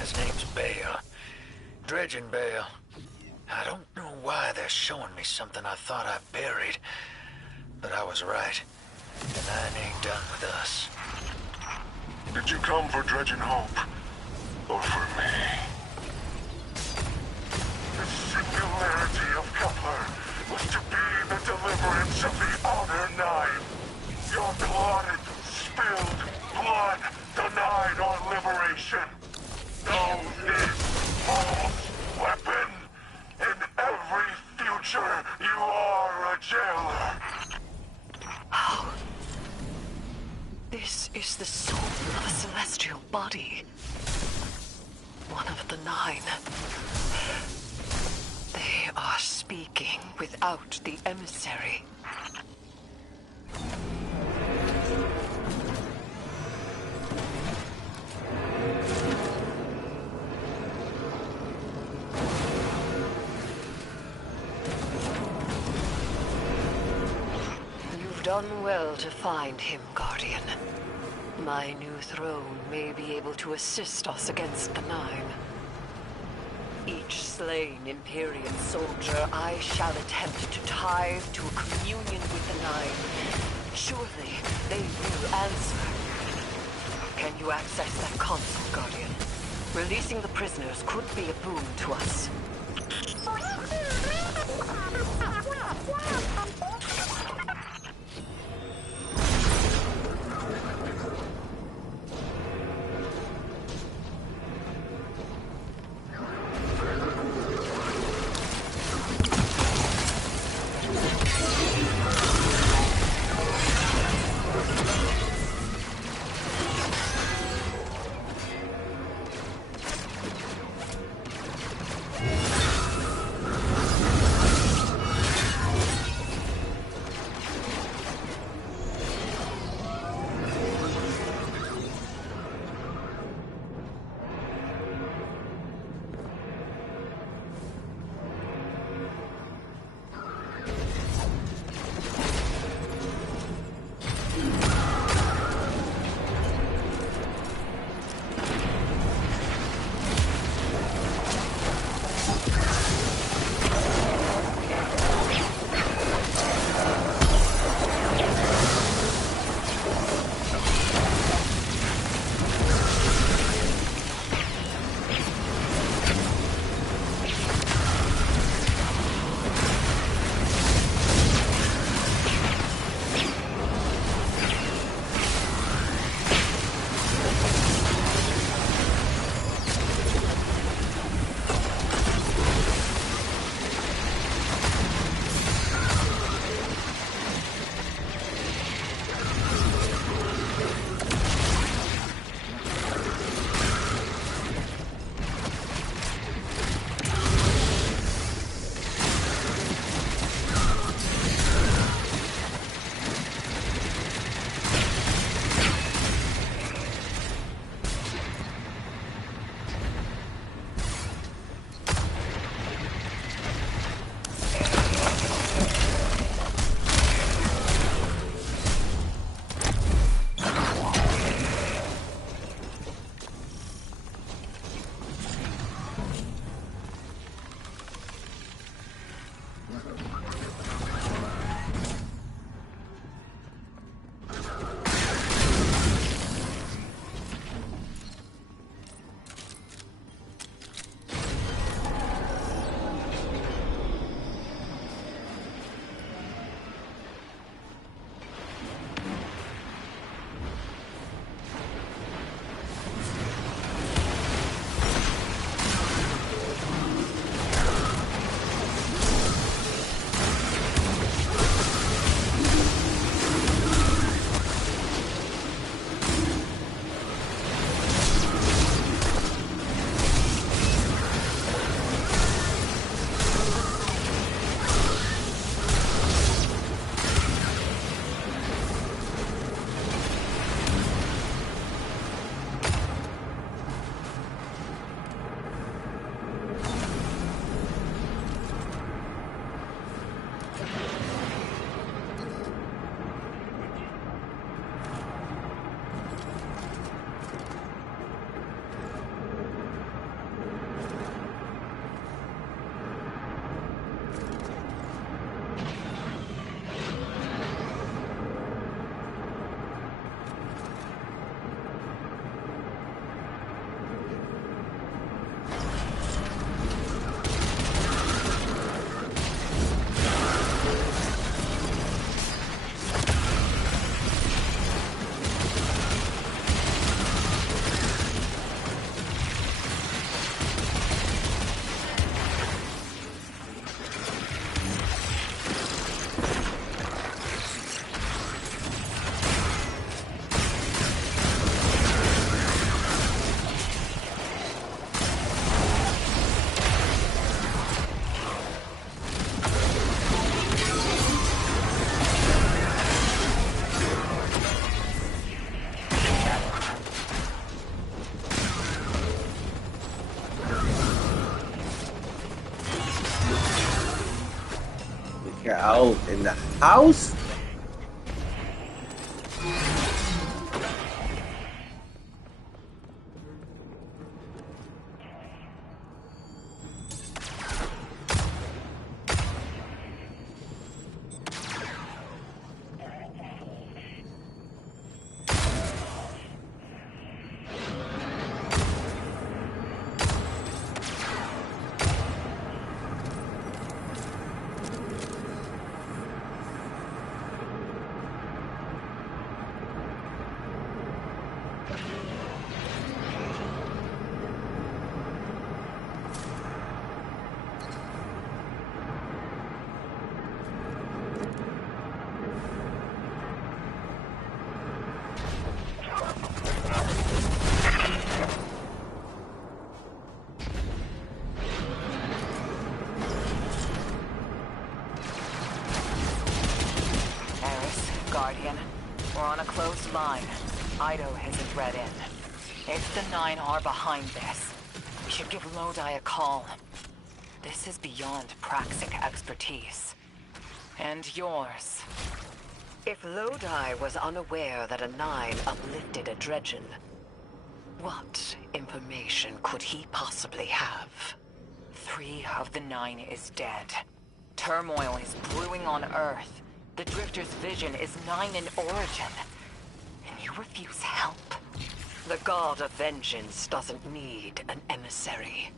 his name's Bale. Dredging Bale. I don't know why they're showing me something I thought I buried. But I was right. The line ain't done with us. Did you come for Dredging Hope? Or for me? The singularity of Kepler was to be the deliverance of the Honor Nine. Your clotted body. One of the 9. They are speaking without the emissary. You've done well to find him, Guardian. My new throne may be able to assist us against the 9. Each slain Imperium soldier I shall attempt to tithe to a communion with the 9. Surely they will answer. Can you access that console, Guardian? Releasing the prisoners could be a boon to us. out in the house? Guardian. We're on a close line. Ido isn't read in. If the Nine are behind this, we should give Lodi a call. This is beyond Praxic expertise. And yours. If Lodi was unaware that a Nine uplifted a Dredgen, what information could he possibly have? 3 of the 9 is dead. Turmoil is brewing on Earth. The Drifter's vision is 9 in origin. And you refuse help? The God of Vengeance doesn't need an emissary.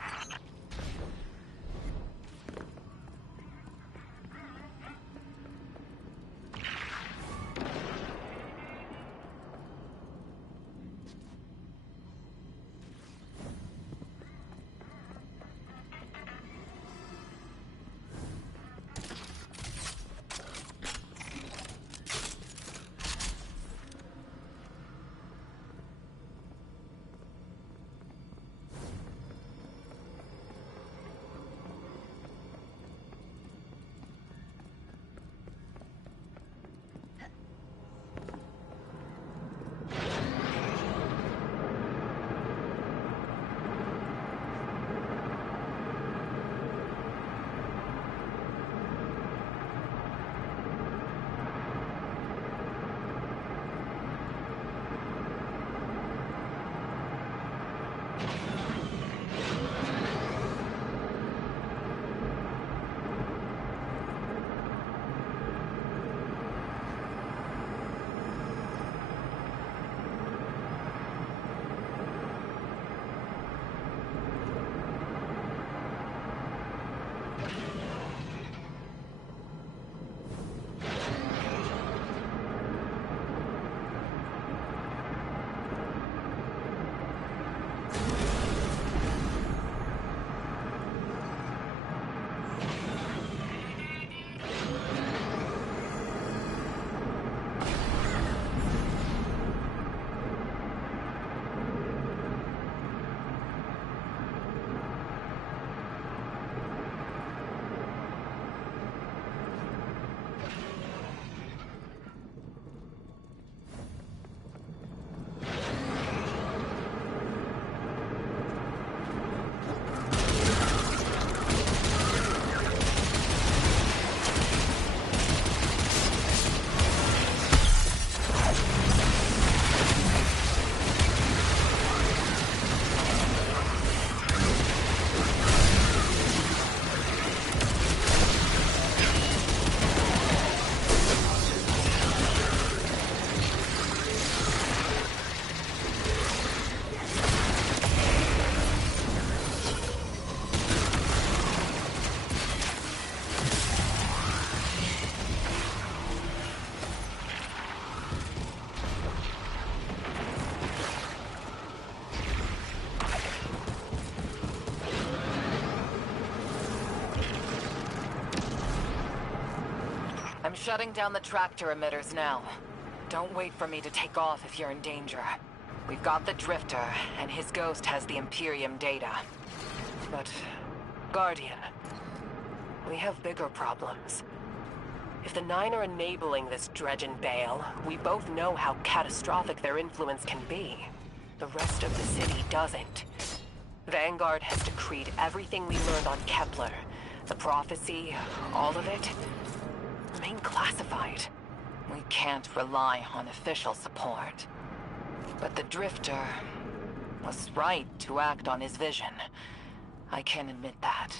I'm shutting down the tractor emitters now. Don't wait for me to take off if you're in danger. We've got the Drifter, and his ghost has the Imperium data. But, Guardian, we have bigger problems. If the Nine are enabling this Dredgen Bale, we both know how catastrophic their influence can be. The rest of the city doesn't. Vanguard has decreed everything we learned on Kepler. The prophecy, all of it. remain classified. We can't rely on official support. But the Drifter was right to act on his vision. I can admit that.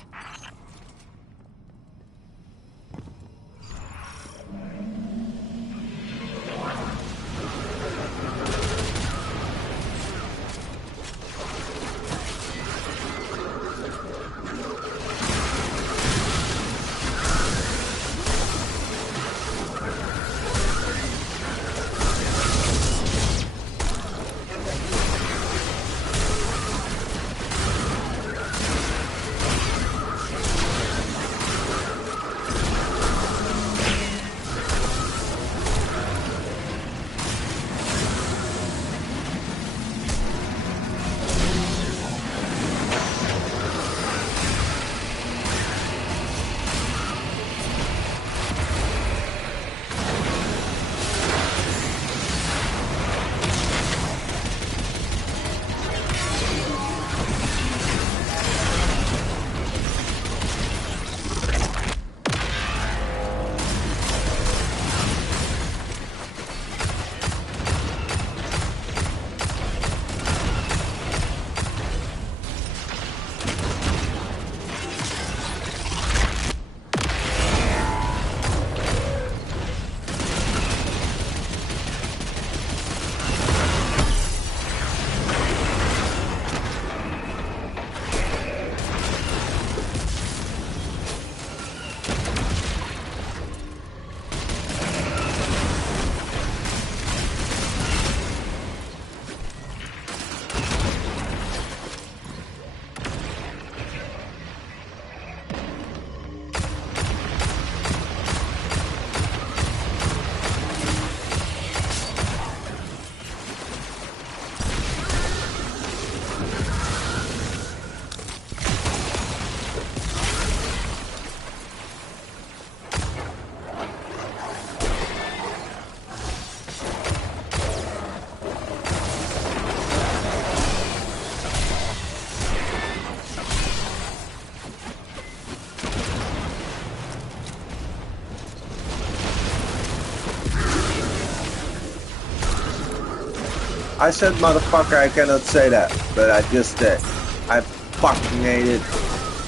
I said motherfucker, I cannot say that, but I just did. I fucking hate it.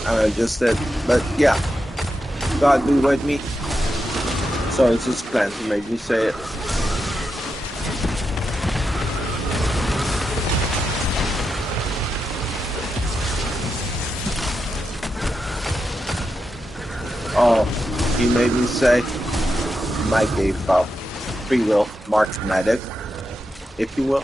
And I just did. But yeah, God be with me. So it's his plan to make me say it. Oh, he made me say my gave up free will marksmatic, if you will.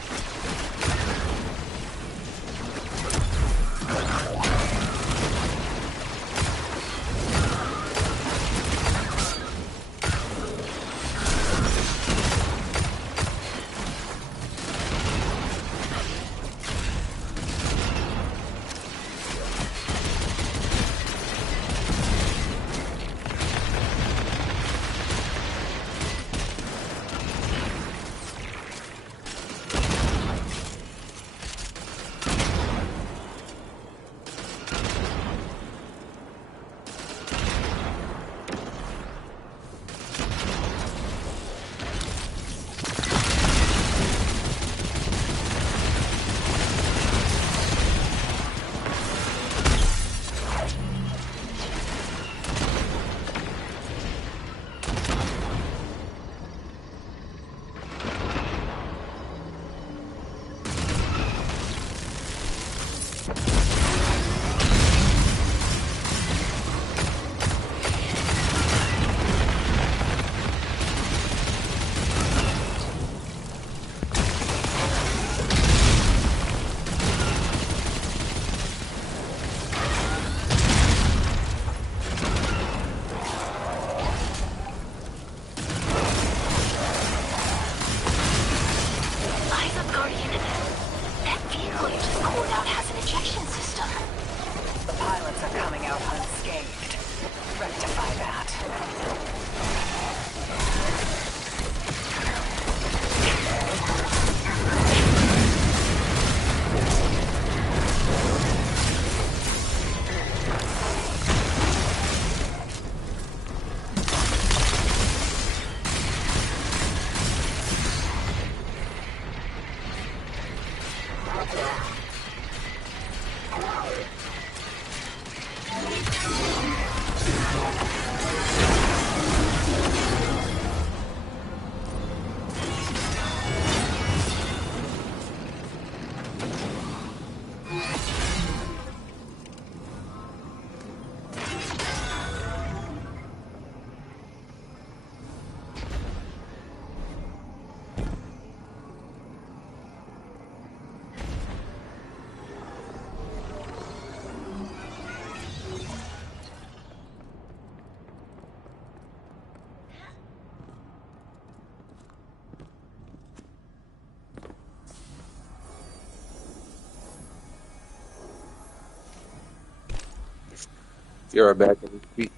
You're back on your feet.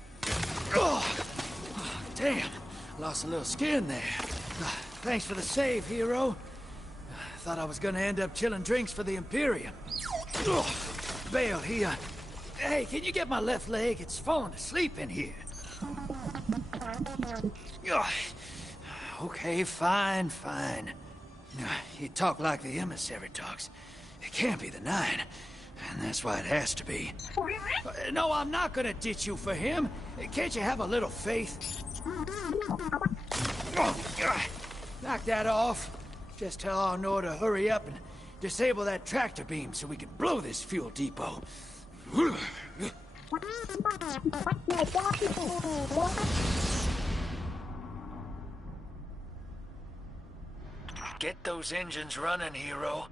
Oh, damn. Lost a little skin there. Thanks for the save, hero. Thought I was gonna end up chilling drinks for the Imperium. Bale, hey, can you get my left leg? It's falling asleep in here. Okay, fine. You talk like the emissary talks. It can't be the 9, and that's why it has to be. No, I'm not gonna ditch you for him. Can't you have a little faith? Knock that off. Just tell Arnor to hurry up and disable that tractor beam so we can blow this fuel depot. Get those engines running, hero,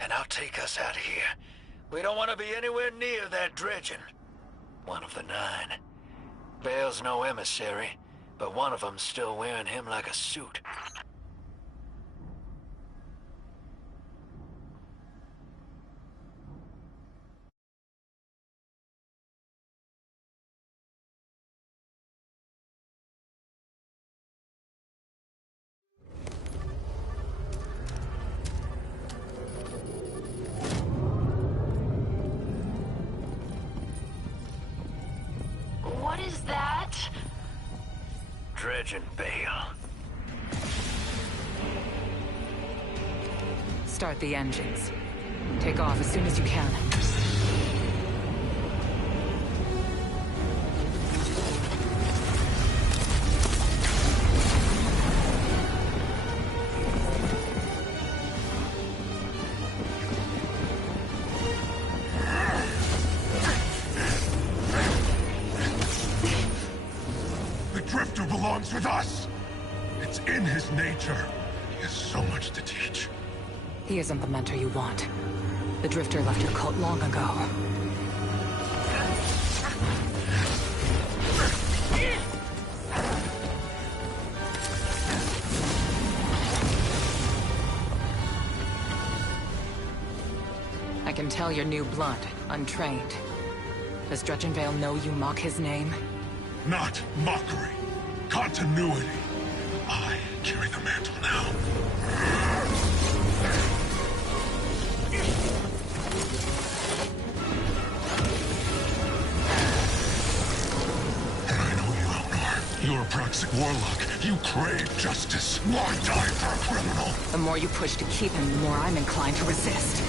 and I'll take us out of here. We don't want to be anywhere near that dredging. One of the 9. Bale's no emissary, but one of them's still wearing him like a suit. What is that? Dredging, Bale. Start the engines. Take off as soon as you can. The Drifter belongs with us. It's in his nature. He has so much to teach. He isn't the mentor you want. The Drifter left your cult long ago. I can tell you're new blood, untrained. Does Dredgenvale know you mock his name? Not mockery. Continuity. I carry the mantle now. And I know you, Elnor. You're a Praxic warlock. You crave justice. Why die for a criminal? The more you push to keep him, the more I'm inclined to resist.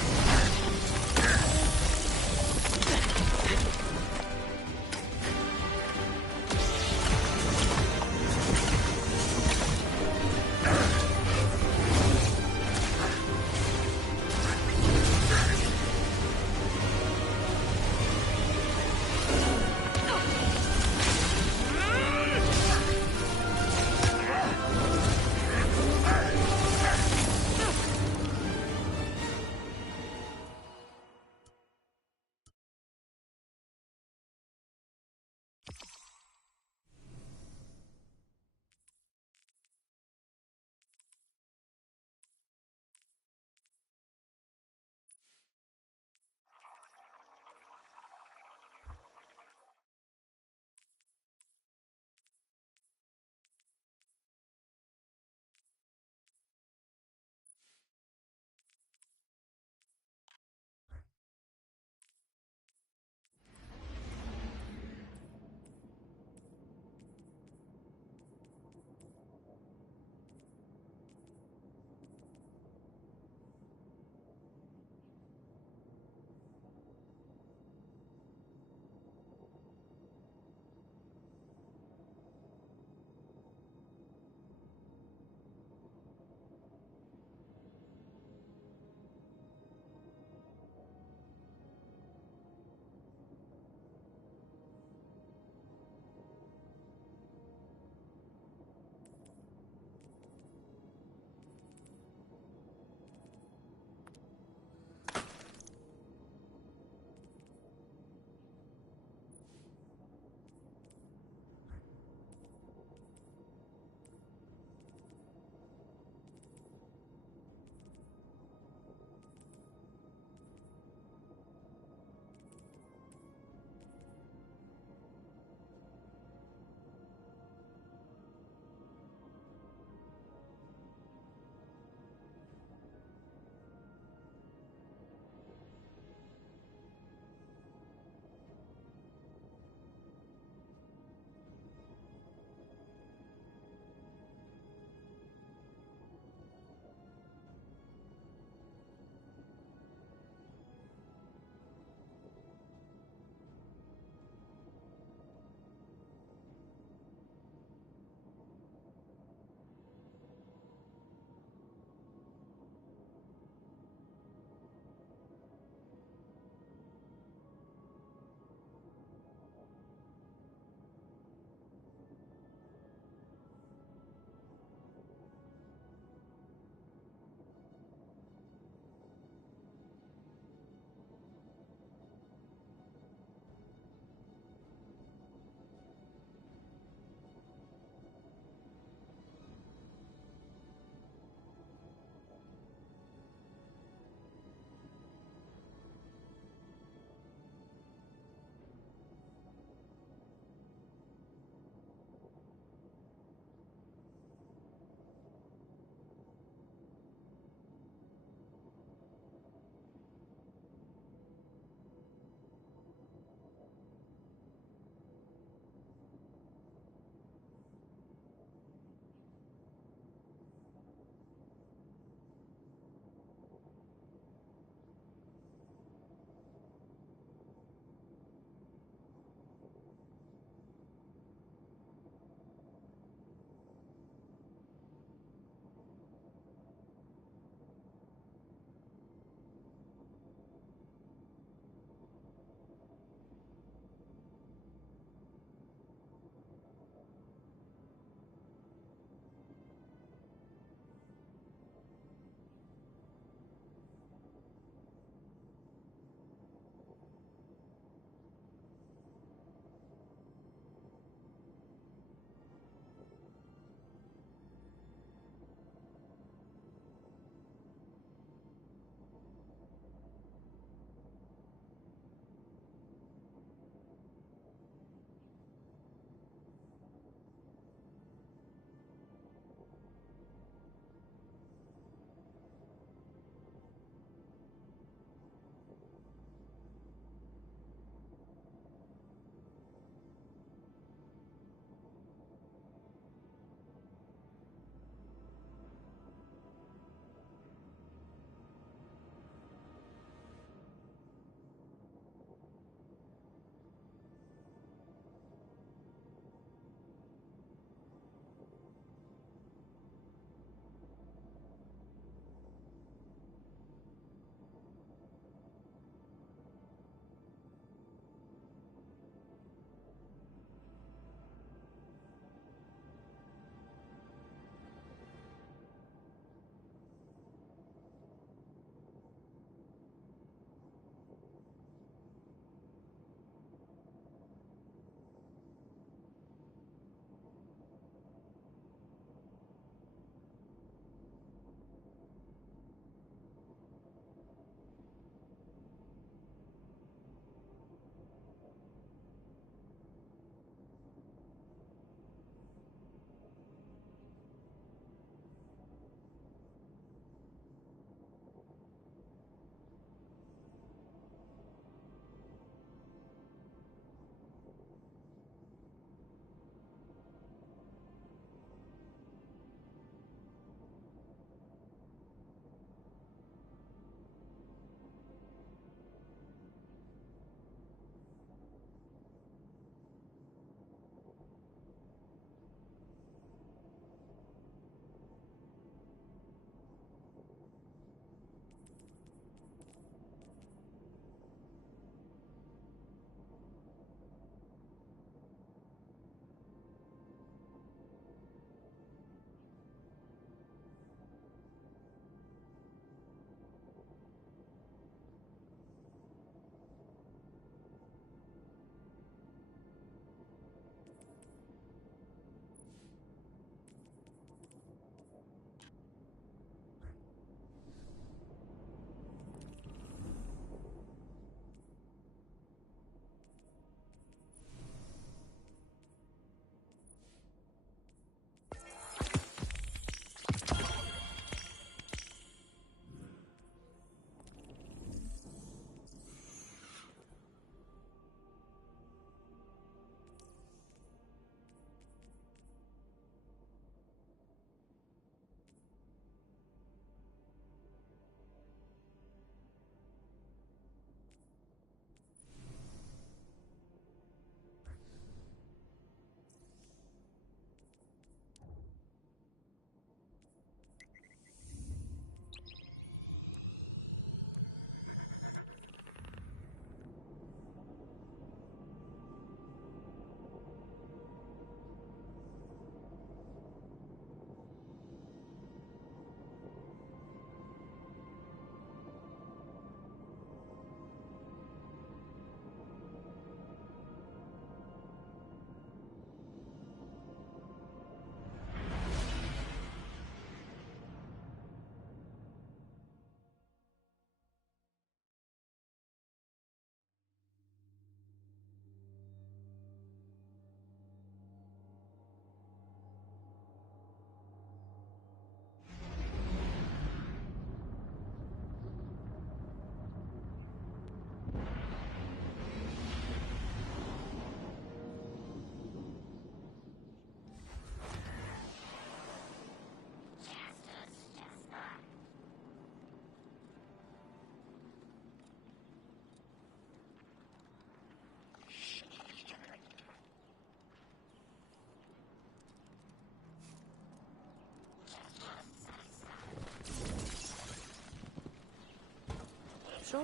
Sure.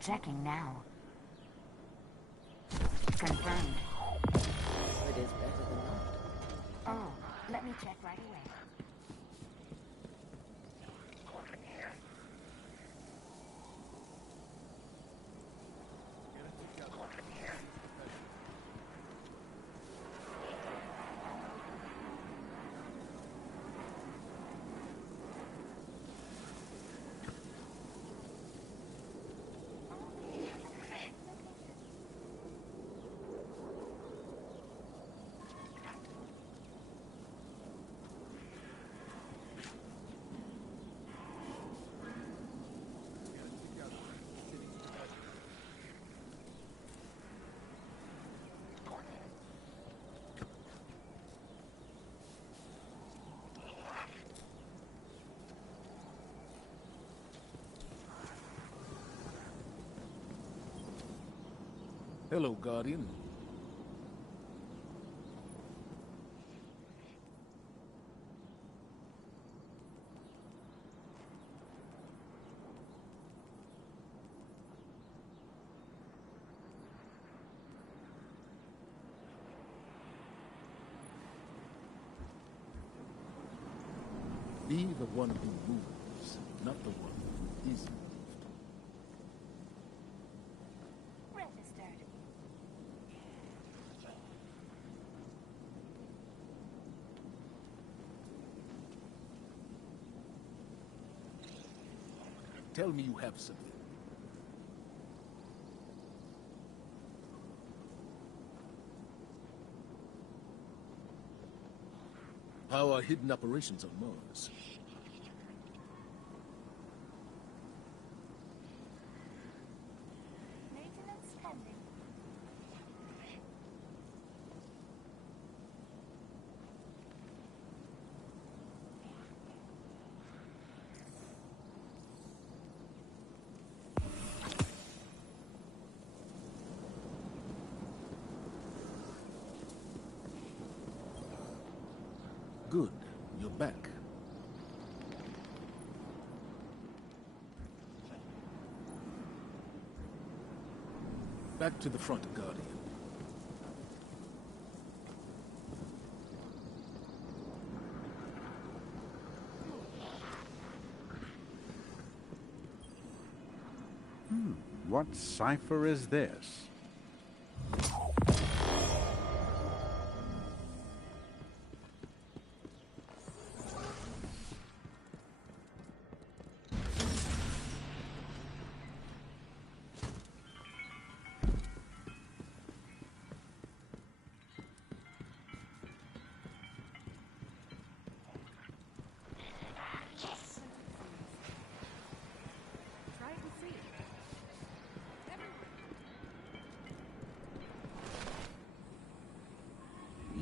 Checking now. Confirmed. It is better than not. Oh, let me check right away. Hello, Guardian. Be the one who moves, not the one who is moved. Registered. Tell me you have something. How are hidden operations on Mars? Maintenance pending. Good, you're back. Back to the front, Guardian. What cipher is this?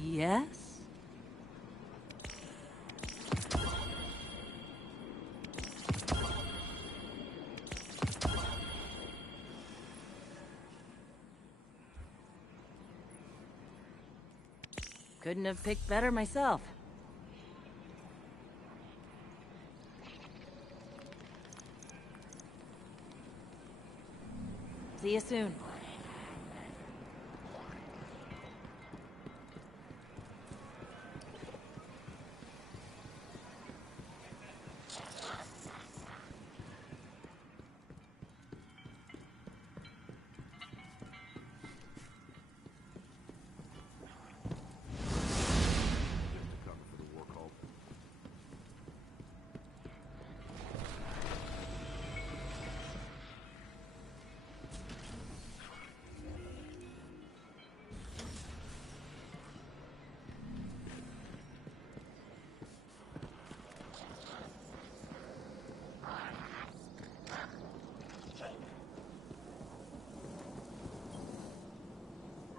Yes? Couldn't have picked better myself. See you soon.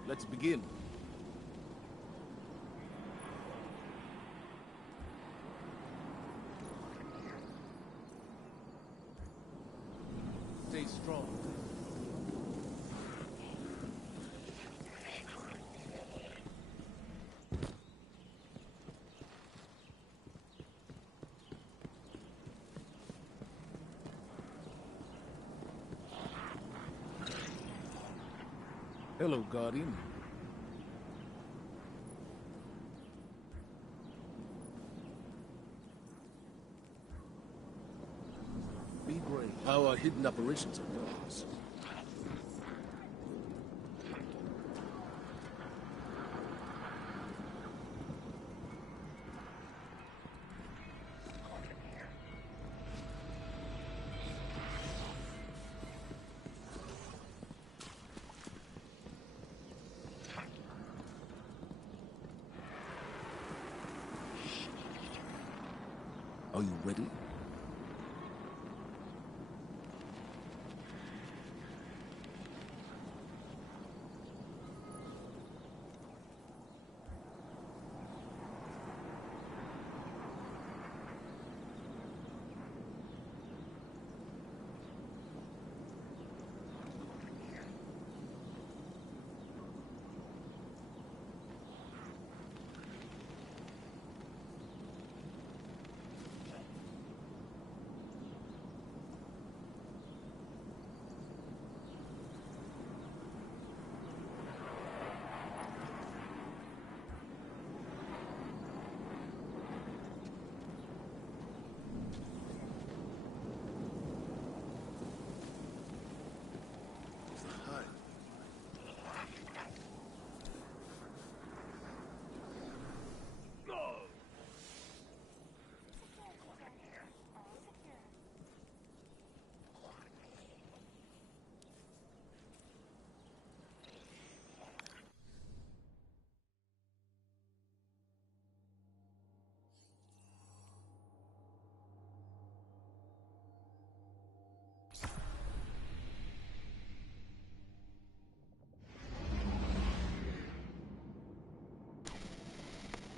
Let's begin. Stay strong. Hello, Guardian. Be brave. How are hidden operations of yours? Are you ready?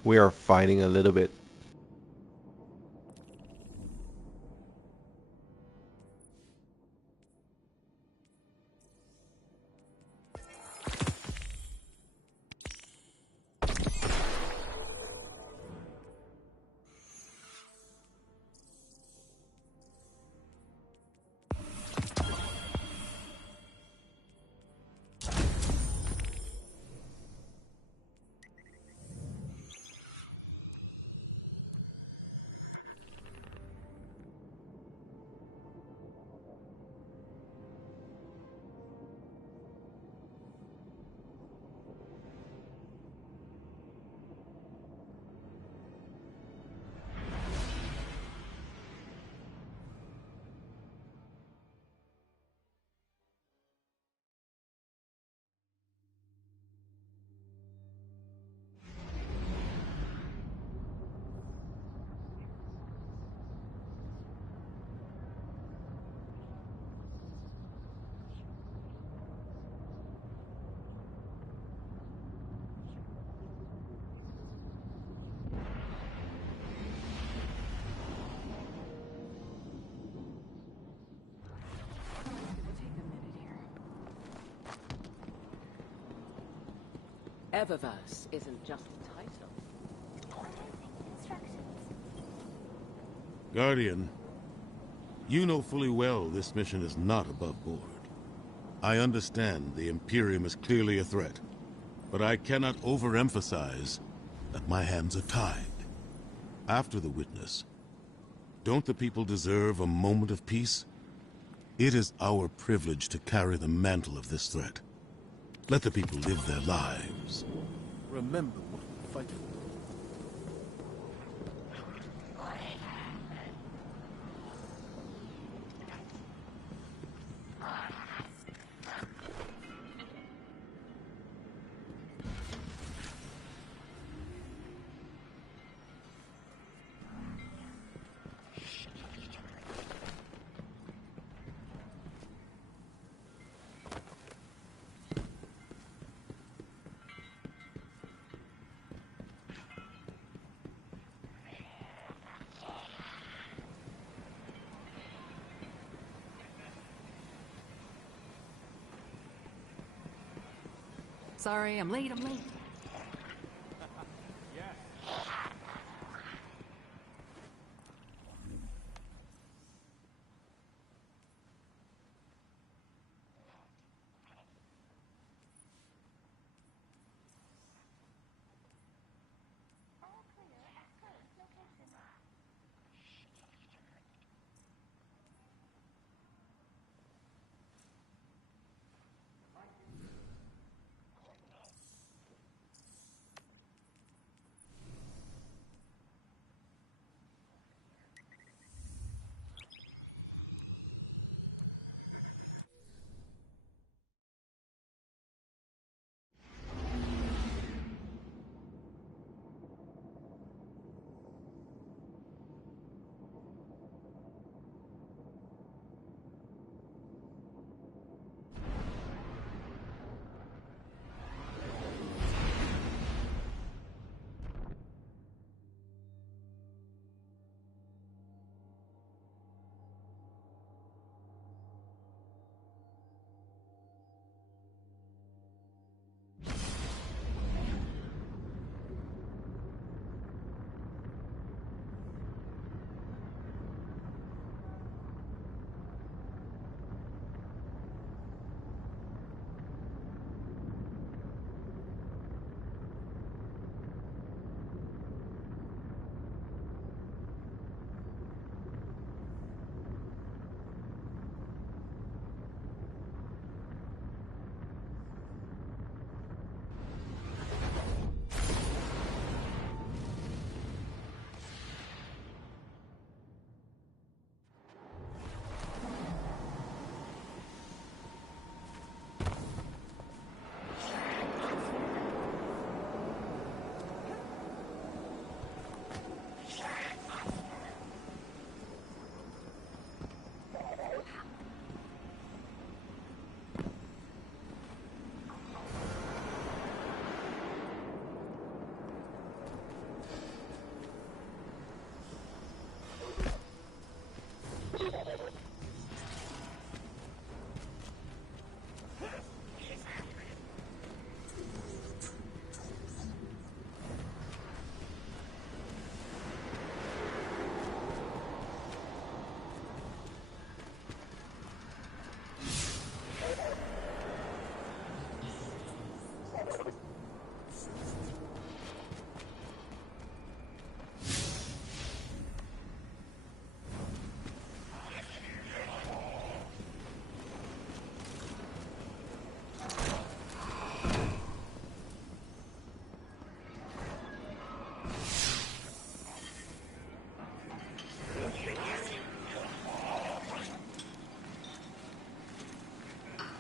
We are fighting a little bit. Eververse isn't just a title. Guardian, you know fully well this mission is not above board. I understand the Imperium is clearly a threat, but I cannot overemphasize that my hands are tied. After the witness, don't the people deserve a moment of peace? It is our privilege to carry the mantle of this threat. Let the people live their lives. Remember what we fight for. Sorry, I'm late.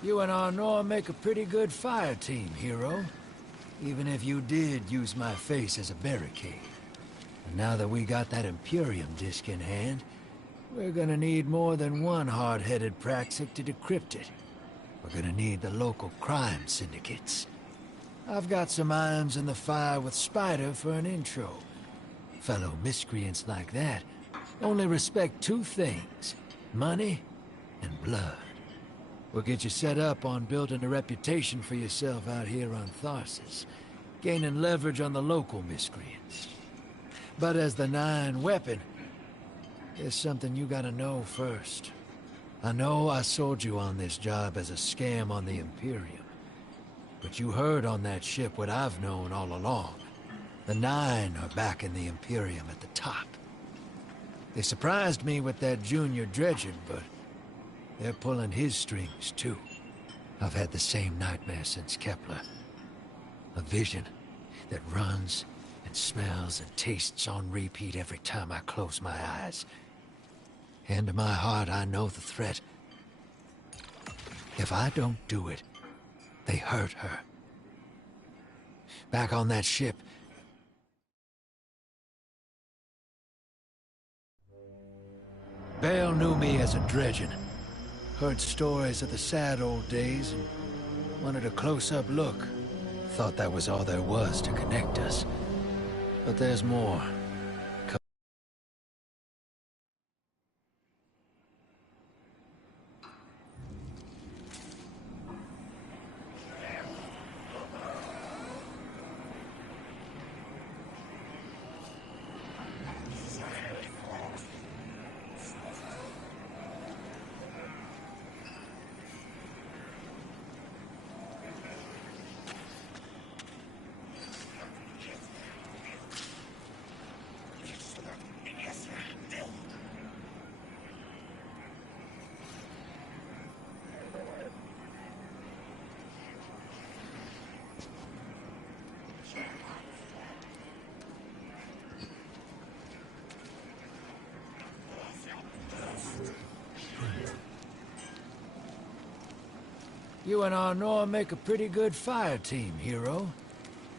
You and Arnor make a pretty good fire team, hero. Even if you did use my face as a barricade. And now that we got that Imperium disc in hand, we're gonna need more than one hard-headed Praxic to decrypt it. We're gonna need the local crime syndicates. I've got some irons in the fire with Spider for an intro. Fellow miscreants like that only respect two things: money and blood. We'll get you set up on building a reputation for yourself out here on Tharsis, gaining leverage on the local miscreants. But as the 9 weapon, there's something you gotta know first. I know I sold you on this job as a scam on the Imperium, but you heard on that ship what I've known all along. The 9 are back in the Imperium at the top. They surprised me with that junior dredging, but they're pulling his strings, too. I've had the same nightmare since Kepler. A vision that runs and smells and tastes on repeat every time I close my eyes. And in my heart, I know the threat. If I don't do it, they hurt her. Back on that ship, Bale knew me as a dredgen. Heard stories of the sad old days and wanted a close-up look. Thought that was all there was to connect us. But there's more. You and Arnor make a pretty good fire team, hero.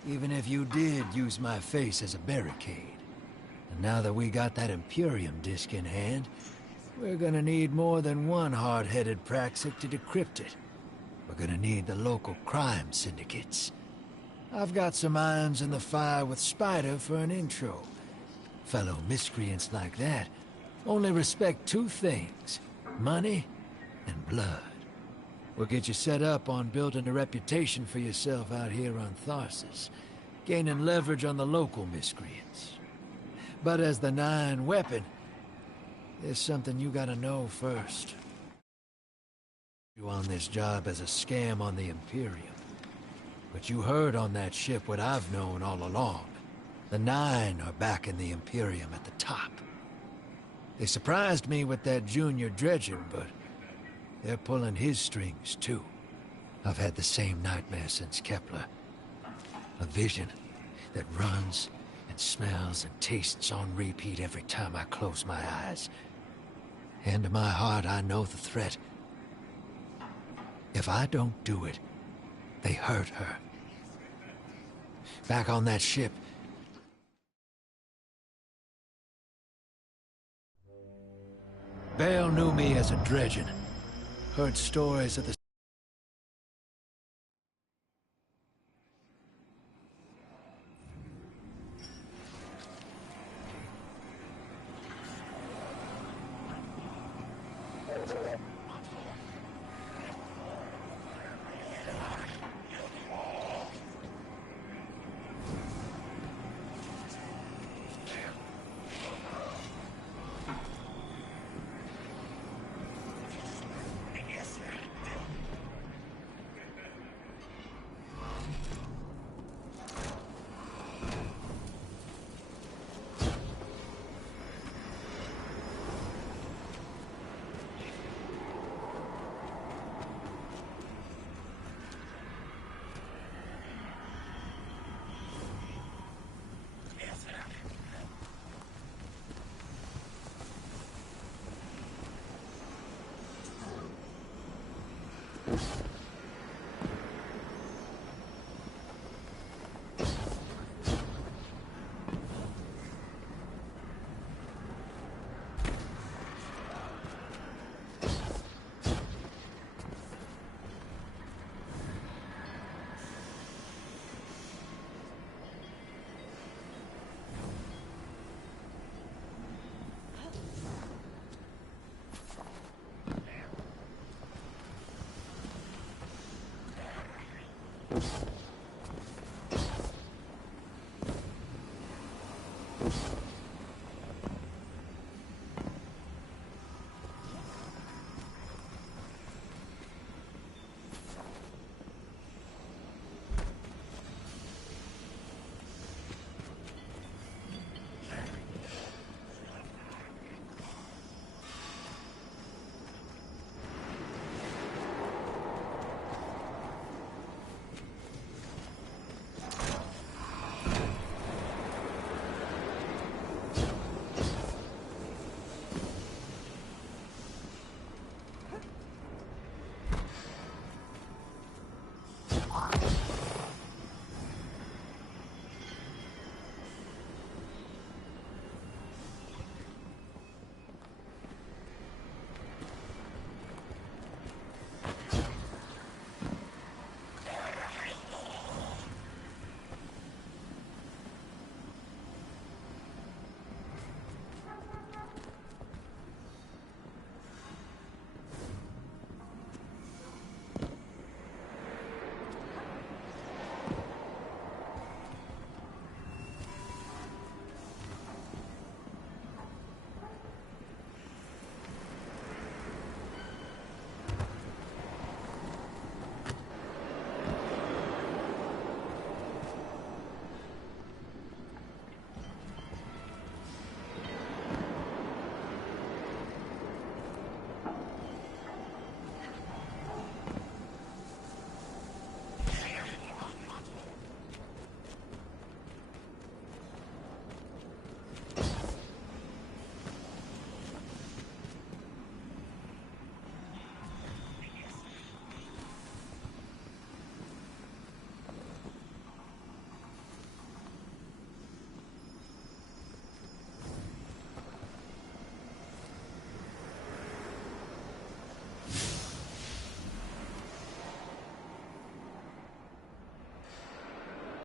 Even if you did use my face as a barricade. And now that we got that Imperium disc in hand, we're gonna need more than one hard-headed Praxic to decrypt it. We're gonna need the local crime syndicates. I've got some irons in the fire with Spider for an intro. Fellow miscreants like that only respect two things: money and blood. We'll get you set up on building a reputation for yourself out here on Tharsis, gaining leverage on the local miscreants. But as the 9 weapon, there's something you gotta know first. You on this job as a scam on the Imperium, but you heard on that ship what I've known all along. The 9 are back in the Imperium at the top. They surprised me with that junior dredging, but they're pulling his strings, too. I've had the same nightmare since Kepler. A vision that runs and smells and tastes on repeat every time I close my eyes. And in my heart, I know the threat. If I don't do it, they hurt her. Back on that ship, Bale knew me as a dredgen. Heard stories of the Oof.